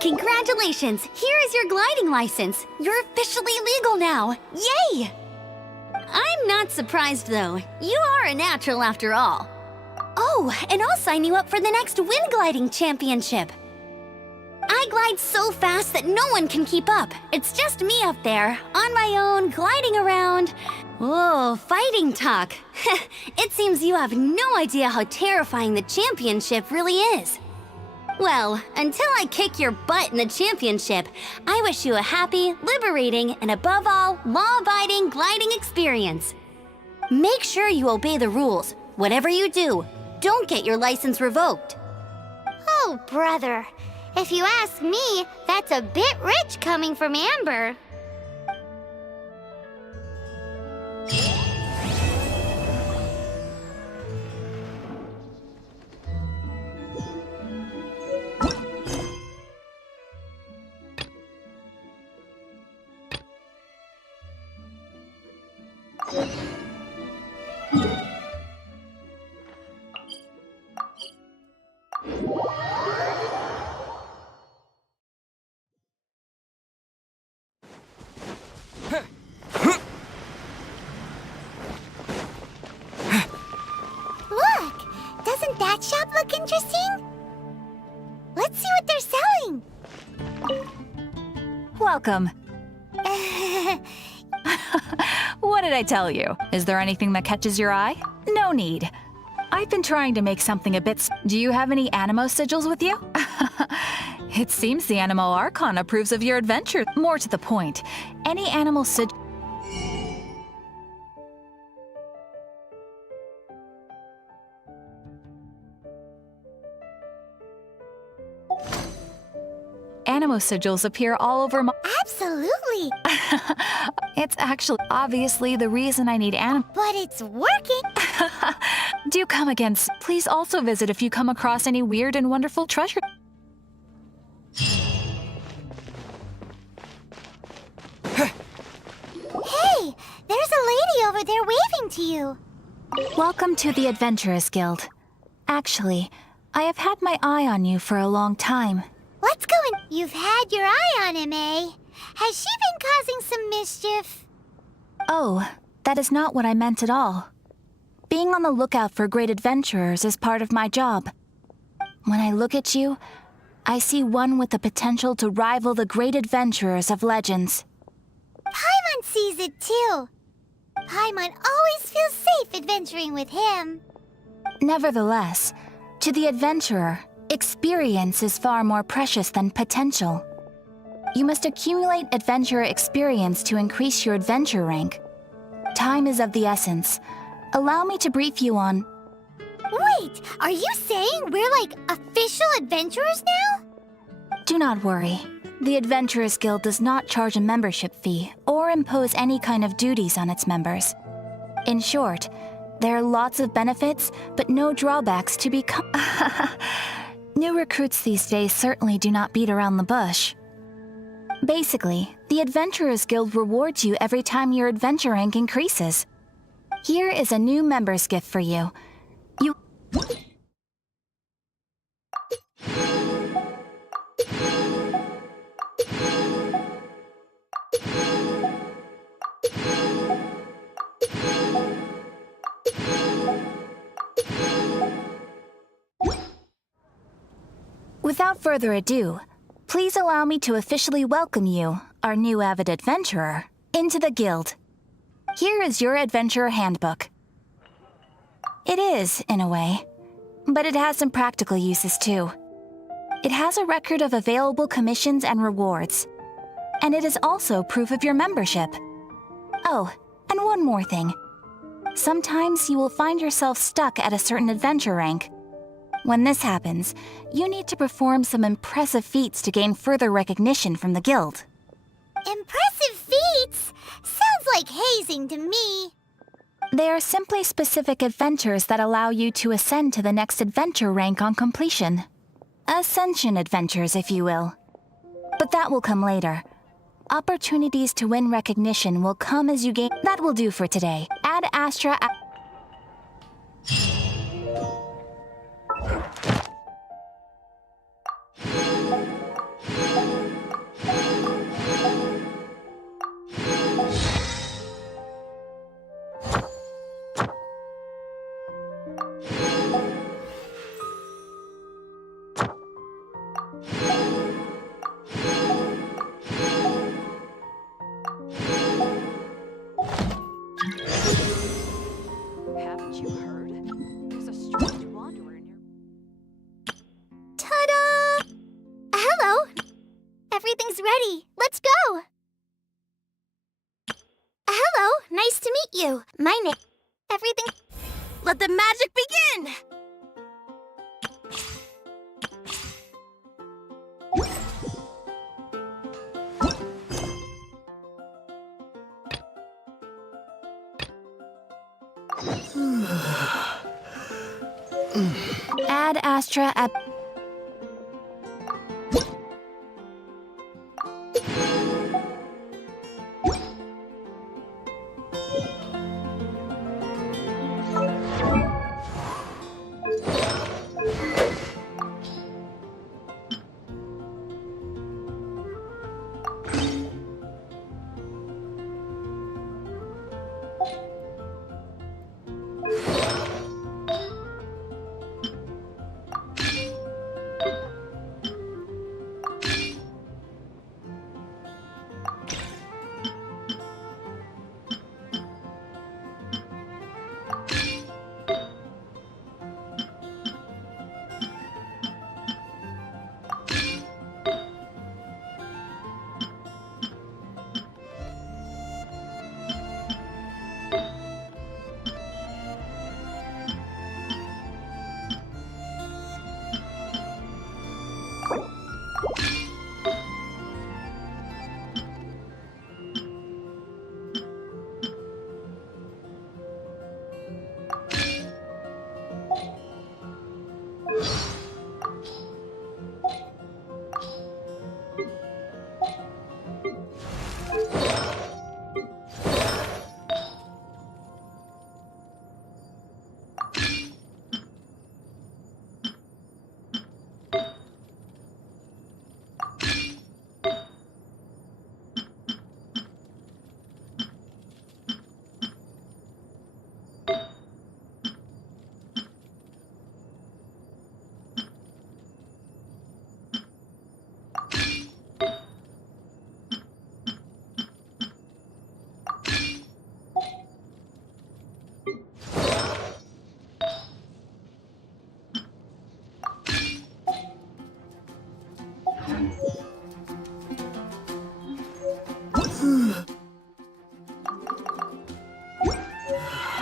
Congratulations! Here is your gliding license. You're officially legal now. Yay! I'm not surprised, though. You are a natural after all. Oh, and I'll sign you up for the next wind gliding championship. I glide so fast that no one can keep up. It's just me up there, on my own, gliding around. Whoa, fighting talk. It seems you have no idea how terrifying the championship really is. Well, until I kick your butt in the championship, I wish you a happy, liberating, and above all, law-abiding gliding experience. Make sure you obey the rules. Whatever you do, don't get your license revoked. Oh, brother. If you ask me, that's a bit rich coming from Amber. Look! Doesn't that shop look interesting? Let's see what they're selling. Welcome. What did I tell you? Is there anything that catches your eye? No need. I've been trying to make something a bit Do you have any Animo sigils with you? It seems the Animo Archon approves of your adventure. More to the point, any animal sigil... Animo sigils appear all over my... Absolutely! It's actually obviously the reason I need Animo... But it's working! Do come again. Please also visit if you come across any weird and wonderful treasure. Hey! There's a lady over there waving to you! Welcome to the Adventurers Guild. Actually, I have had my eye on you for a long time. Let's go in. You've had your eye on him, eh? Has she been causing some mischief? Oh, that is not what I meant at all. Being on the lookout for great adventurers is part of my job. When I look at you, I see one with the potential to rival the great adventurers of legends. Paimon sees it too. Paimon always feels safe adventuring with him. Nevertheless, to the adventurer, experience is far more precious than potential. You must accumulate adventurer experience to increase your adventure rank. Time is of the essence. Allow me to brief you on... Wait, are you saying we're like official adventurers now? Do not worry. The Adventurers Guild does not charge a membership fee or impose any kind of duties on its members. In short, there are lots of benefits, but no drawbacks to become... New recruits these days certainly do not beat around the bush. Basically, the Adventurers Guild rewards you every time your adventure rank increases. Here is a new member's gift for you. Without further ado, please allow me to officially welcome you, our new avid adventurer, into the guild. Here is your adventurer handbook. It is, in a way, but it has some practical uses too. It has a record of available commissions and rewards, and it is also proof of your membership. Oh, and one more thing. Sometimes you will find yourself stuck at a certain adventure rank. When this happens, you need to perform some impressive feats to gain further recognition from the guild. Impressive feats? Sounds like hazing to me. They are simply specific adventures that allow you to ascend to the next adventure rank on completion. Ascension adventures, if you will. But that will come later. Opportunities to win recognition will come as you gain... That will do for today. Ad Astra... Everything's ready. Let's go! Hello, nice to meet you. My name... Everything... Let the magic begin! Ad Astra at...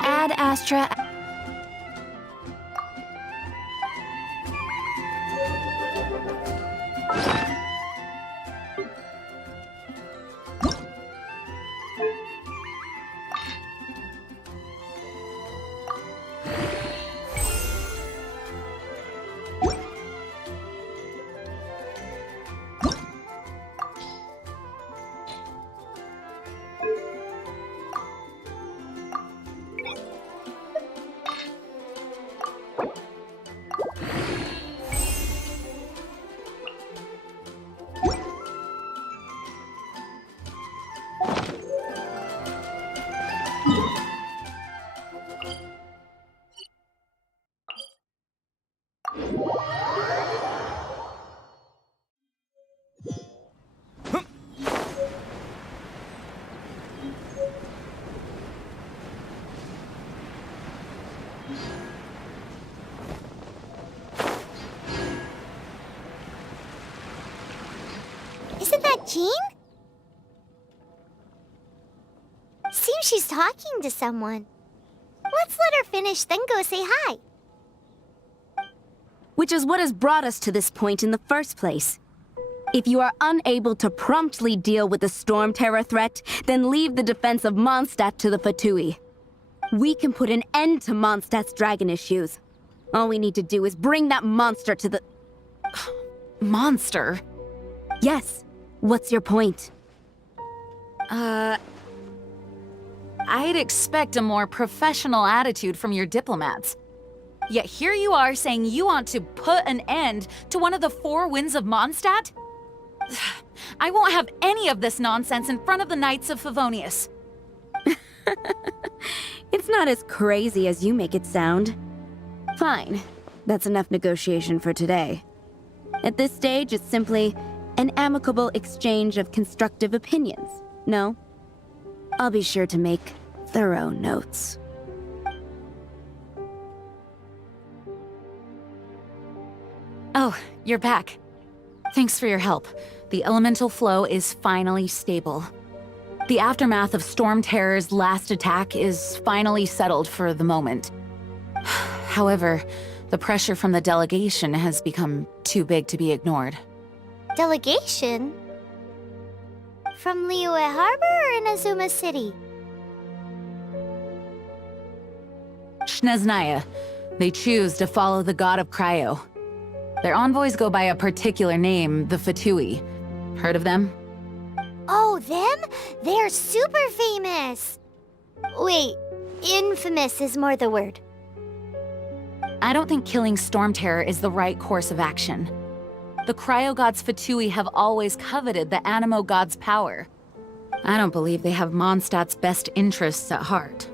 Ad Astra... Isn't that Jean? Seems she's talking to someone. Let's let her finish, then go say hi. Which is what has brought us to this point in the first place. If you are unable to promptly deal with the Storm Terror threat, then leave the defense of Mondstadt to the Fatui. We can put an end to Mondstadt's dragon issues. All we need to do is bring that monster to the... Monster? Yes. What's your point? I'd expect a more professional attitude from your diplomats. Yet here you are saying you want to put an end to one of the four winds of Mondstadt? I won't have any of this nonsense in front of the Knights of Favonius. It's not as crazy as you make it sound. Fine. That's enough negotiation for today. At this stage, it's simply an amicable exchange of constructive opinions. No? I'll be sure to make thorough notes. Oh, you're back. Thanks for your help. The elemental flow is finally stable. The aftermath of Storm Terror's last attack is finally settled for the moment. However, the pressure from the delegation has become too big to be ignored. Delegation? From Liyue Harbor or Inazuma City? Shneznaya. They choose to follow the god of Cryo. Their envoys go by a particular name, the Fatui. Heard of them? Oh, them? They're super famous! Wait, infamous is more the word. I don't think killing Storm Terror is the right course of action. The Cryo God's Fatui have always coveted the Animo God's power. I don't believe they have Mondstadt's best interests at heart.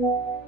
you.